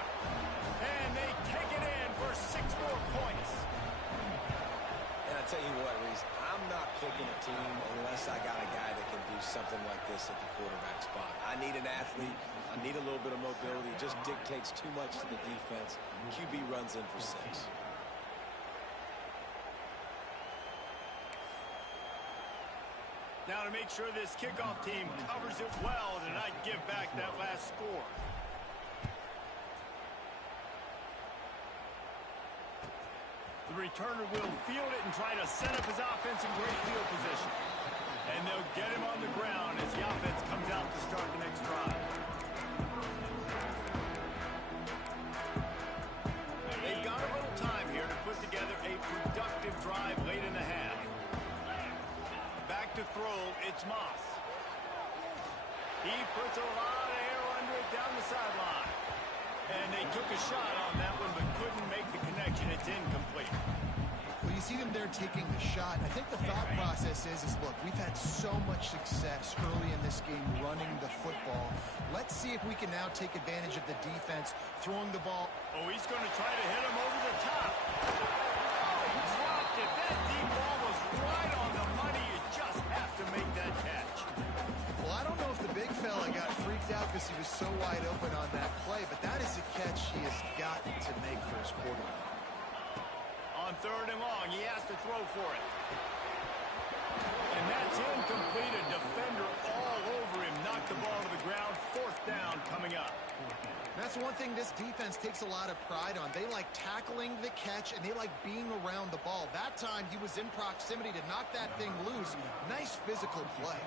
And they take it in for 6 more points. And I tell you what, Reese, I'm not picking a team unless I got a guy that can do something like this at the quarterback spot. I need an athlete. I need a little bit of mobility. It just dictates too much to the defense. QB runs in for 6. Now to make sure this kickoff team covers it well to not give back that last score. The returner will field it and try to set up his offense in great field position. And they'll get him on the ground as the offense comes out to start the next drive. They've got a little time here to put together a productive drive late in the half. Back to throw, it's Moss. He puts a lot of air under it down the sideline. And they took a shot on that one, but couldn't make the connection. It's incomplete. Well, you see them there taking the shot. I think the thought process is look, we've had so much success early in this game running the football. Let's see if we can now take advantage of the defense throwing the ball. Oh, he's going to try to hit him over the top. Oh, he dropped it. That deep ball was right on the money. You just have to make that catch. Well, I don't know if the big fella got freaked out because he was so wide open on that play, but that is a catch he has got to make for his quarterback. On 3rd and long, he has to throw for it. And that's incomplete. A defender all over him. Knocked the ball to the ground. 4th down coming up. That's one thing this defense takes a lot of pride on. They like tackling the catch, and they like being around the ball. That time, he was in proximity to knock that thing loose. Nice physical play.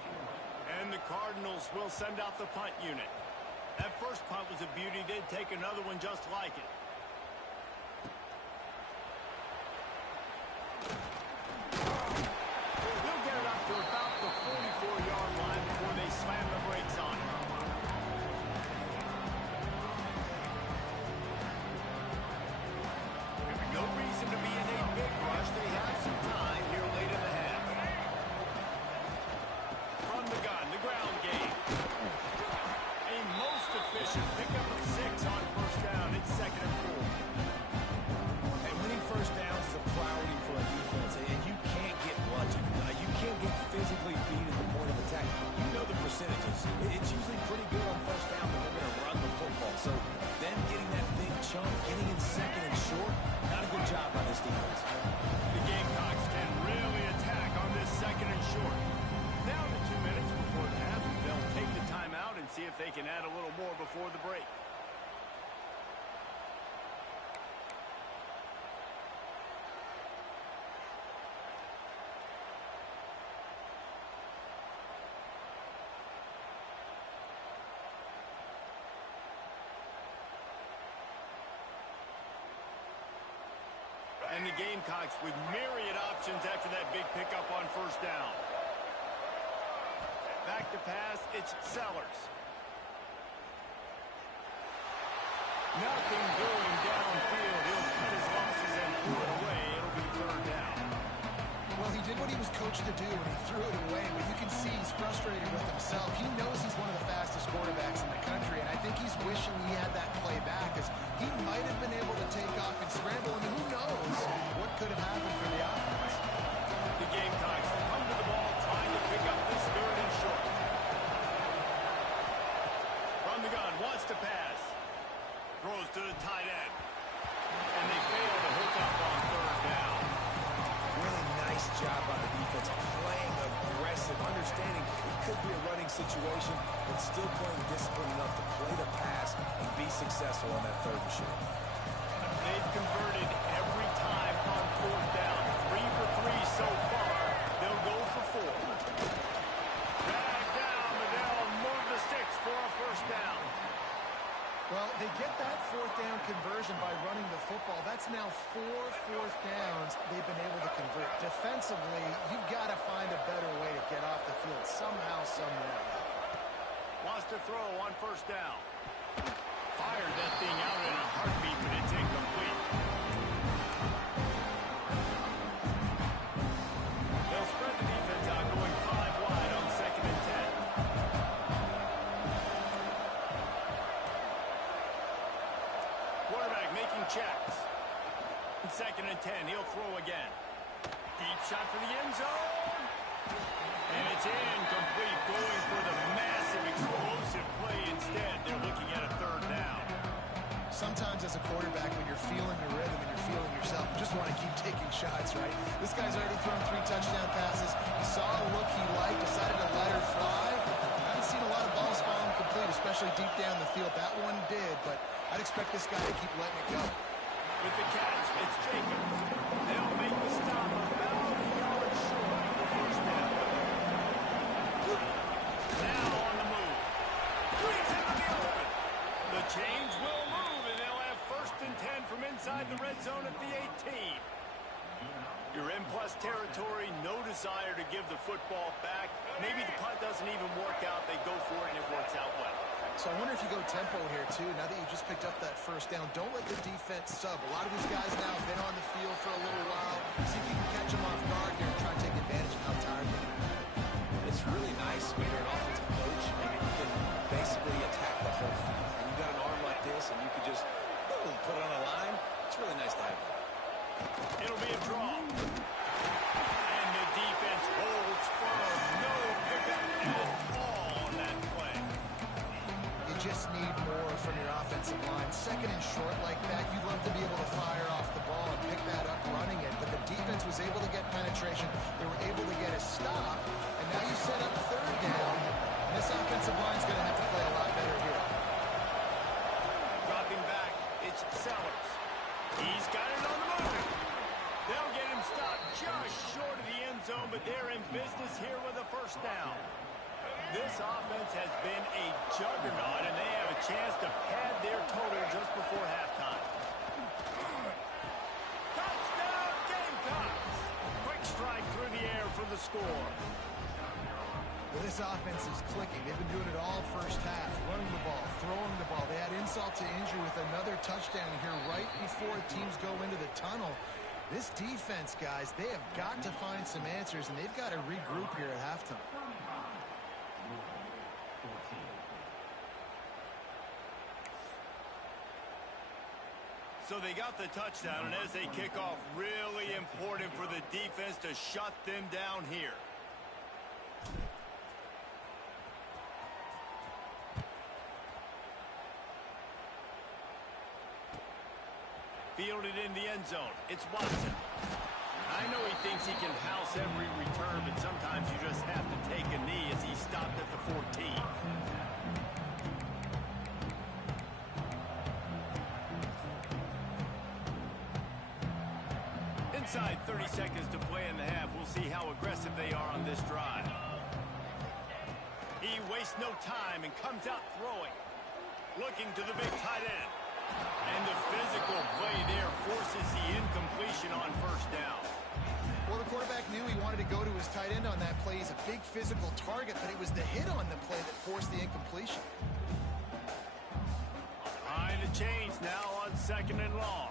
And the Cardinals will send out the punt unit. That first punt was a beauty. They'd take another one just like it. They'll get it up to about the 44-yard line before they slam the brakes on it. No reason to be in a big rush. They have some time here late in the half. From the gun, the ground game. A most efficient pickup of 6 on 1st down. It's 2nd and 4. And winning first downs is a priority for a defense, and you can't get bludgeoned. You can't get physically beat at the point of attack. You know the percentages. It's usually pretty good on 1st down, but they're going to run the football. So them getting that big chunk, getting in 2nd and short, not a good job by this defense. The Gamecocks can really attack on this 2nd and short. Down to 2 minutes before the half. They'll take the timeout and see if they can add a little more before the break. And the Gamecocks with myriad options after that big pickup on 1st down. Back to pass, it's Sellers. Nothing doing downfield. He'll cut his losses and threw it away. It'll be 3rd down. Well, he did what he was coached to do, and he threw it away, but you can see he's frustrated with himself. He knows he's one of the fastest quarterbacks in the country, and I think he's wishing he had that play back, because he might have been able to take off and scramble. I mean, who knows what could have happened for the offense. The Gamecocks come to the ball, trying to pick up this 3rd and short. From the gun, wants to pass. Throws to the tight end. And they fail to hook up on 3rd down. Really nice job by the defense, playing aggressive, understanding we could be a running situation, but still playing discipline enough to play the pass and be successful on that third and short. They've converted every time on fourth down. 3 for 3 so far. They'll go for 4. Drag down, but they'll move the sticks for a first down. Well, they get that fourth down conversion by running the football. That's now 4 fourth downs they've been able to convert. Defensively, you've got to find a better way to get off the field somehow, somewhere. Wants to throw on first down. Fired that thing out in a heartbeat, but it's incomplete. They'll spread the defense out, going 5 wide on 2nd and 10. Quarterback making checks. 2nd and 10, he'll throw again. Deep shot for the end zone. And it's incomplete, going for the massive explosive play instead. They're looking at a 3rd down. Sometimes as a quarterback, when you're feeling the rhythm and you're feeling yourself, you just want to keep taking shots, right? This guy's already thrown 3 touchdown passes. He saw a look he liked, decided to let her fly. I haven't seen a lot of balls fall incomplete, especially deep down the field. That one did, but I'd expect this guy to keep letting it go. With the catch, it's Jacobs. They'll make the stop about a yard short of the first down. Now on the move. Brings into the open. The chains will move, and they'll have 1st and 10 from inside the red zone at the 18. You're in plus territory, no desire to give the football back. Maybe the punt doesn't even work out. They go for it, and it works out well. So I wonder if you go tempo here, too, now that you just picked up that first down. Don't let the defense sub. A lot of these guys now have been on the field for a little while. See if you can catch them off guard here and try to take advantage of how tired they are. It's really nice when you're an offensive coach and you can basically attack the whole field. And you've got an arm like this and you can just, boom, put it on a line. It's really nice to have that. It'll be a draw. And the defense holds firm. No pickup at all on that play. You just need more from your offensive line. 2nd and short like that, you'd love to be able to fire off the ball and pick that up running it. But the defense was able to get penetration. They were able to get a stop. And now you set up 3rd down. And this offensive line's going to have to play a lot better here. Dropping back, it's Sellers. He's got it on the move. They'll get him stopped just short of the end zone, but they're in business here with a first down. This offense has been a juggernaut, and they have a chance to pad their total just before halftime. Touchdown, Gamecocks! Quick strike through the air for the score. Well, this offense is clicking. They've been doing it all first half, running the ball, throwing the ball. They had insult to injury with another touchdown here right before teams go into the tunnel. This defense, guys, they have got to find some answers, and they've got to regroup here at halftime. So they got the touchdown, and as they kick off, really important for the defense to shut them down here. Fielded in the end zone. It's Watson. I know he thinks he can house every return, but sometimes you just have to take a knee as he stopped at the 14. Inside 30 seconds to play in the half. We'll see how aggressive they are on this drive. He wastes no time and comes out throwing. Looking to the big tight end. And the physical play there forces the incompletion on first down. Well, the quarterback knew he wanted to go to his tight end on that play. He's a big physical target, but it was the hit on the play that forced the incompletion. Behind the chains now on 2nd and long.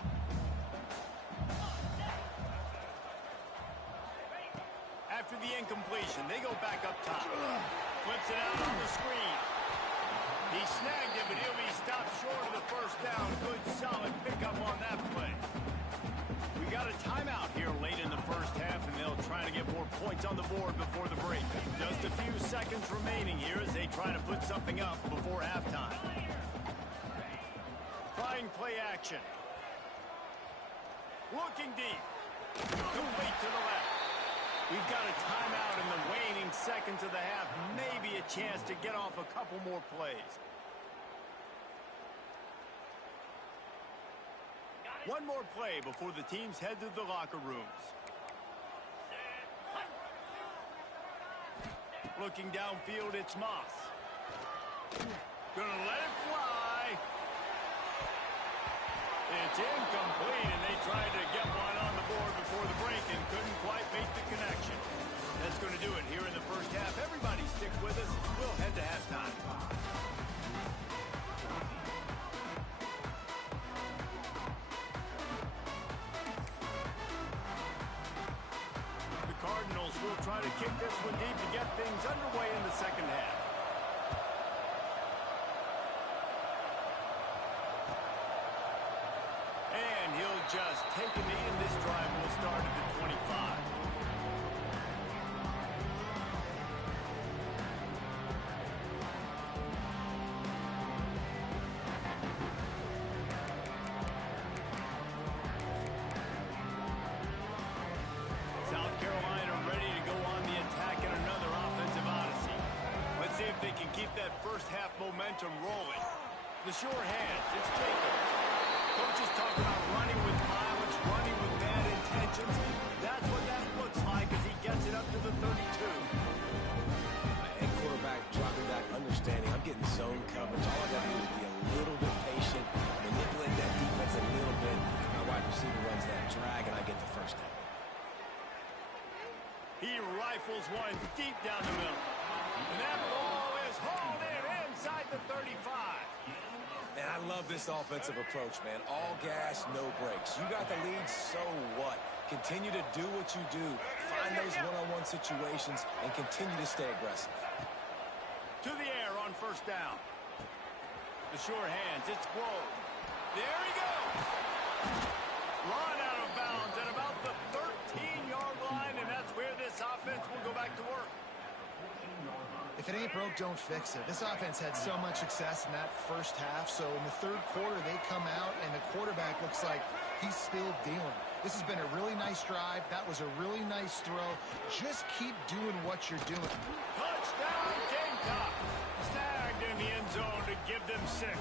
After the incompletion, they go back up top. Flips it out on the screen. He snagged it, but he'll be stopped short of the first down. Good, solid pickup on that play. We got a timeout here late in the first half, and they'll try to get more points on the board before the break. Just a few seconds remaining here as they try to put something up before halftime. Trying play action. Looking deep. Complete to the left. We've got a timeout in the waning seconds of the half. Maybe a chance to get off a couple more plays. One more play before the teams head to the locker rooms. Looking downfield, it's Moss. Gonna let it fly. It's incomplete, and they tried to get one on the board before the break and couldn't quite make the connection. That's going to do it here in the first half. Everybody stick with us. We'll head to halftime. The Cardinals will try to kick this one deep to get things underway in the second half. And he'll just take a knee, and this drive will start at the 25. South Carolina ready to go on the attack in another offensive odyssey. Let's see if they can keep that first half momentum rolling. The sure hands, it's Jacobs. Coaches talk about running with violence, running with bad intentions. That's what that looks like as he gets it up to the 32. And quarterback dropping back, understanding I'm getting zone coverage. All I got to do is be a little bit patient, manipulate that defense a little bit. My wide receiver runs that drag, and I get the first down. He rifles one deep down the middle. And that ball is hauled in inside the 35. And I love this offensive approach, man. All gas, no brakes. You got the lead, so what? Continue to do what you do. Find those one-on-one situations and continue to stay aggressive. To the air on first down. The sure hands, it's Boog. There he goes. Run out of bounds at about the 13-yard line, and that's where this offense will go back to work. If it ain't broke, don't fix it. This offense had so much success in that first half, so in the third quarter, they come out, and the quarterback looks like he's still dealing. This has been a really nice drive. That was a really nice throw. Just keep doing what you're doing. Touchdown, Gamecocks. Snagged in the end zone to give them 6.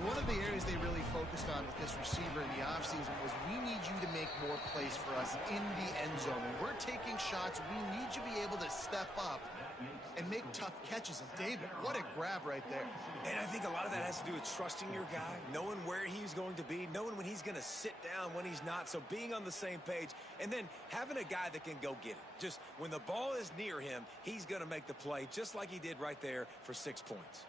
One of the areas they really focused on with this receiver in the offseason was we need you to make more plays for us in the end zone. When we're taking shots, we need you to be able to step up and make tough catches. And David, what a grab right there. And I think a lot of that has to do with trusting your guy, knowing where he's going to be, knowing when he's going to sit down, when he's not. So being on the same page, and then having a guy that can go get it. Just when the ball is near him, he's going to make the play, just like he did right there for 6 points.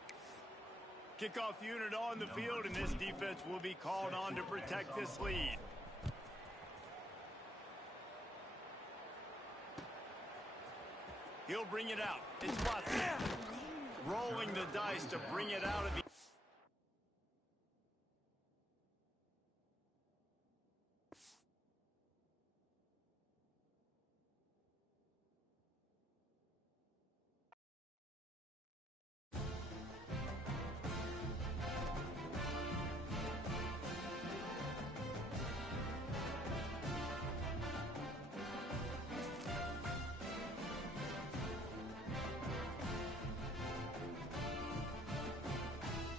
Kickoff unit on the field, and this defense will be called on to protect this lead. He'll bring it out. It's Watson. Rolling the dice to bring it out of the...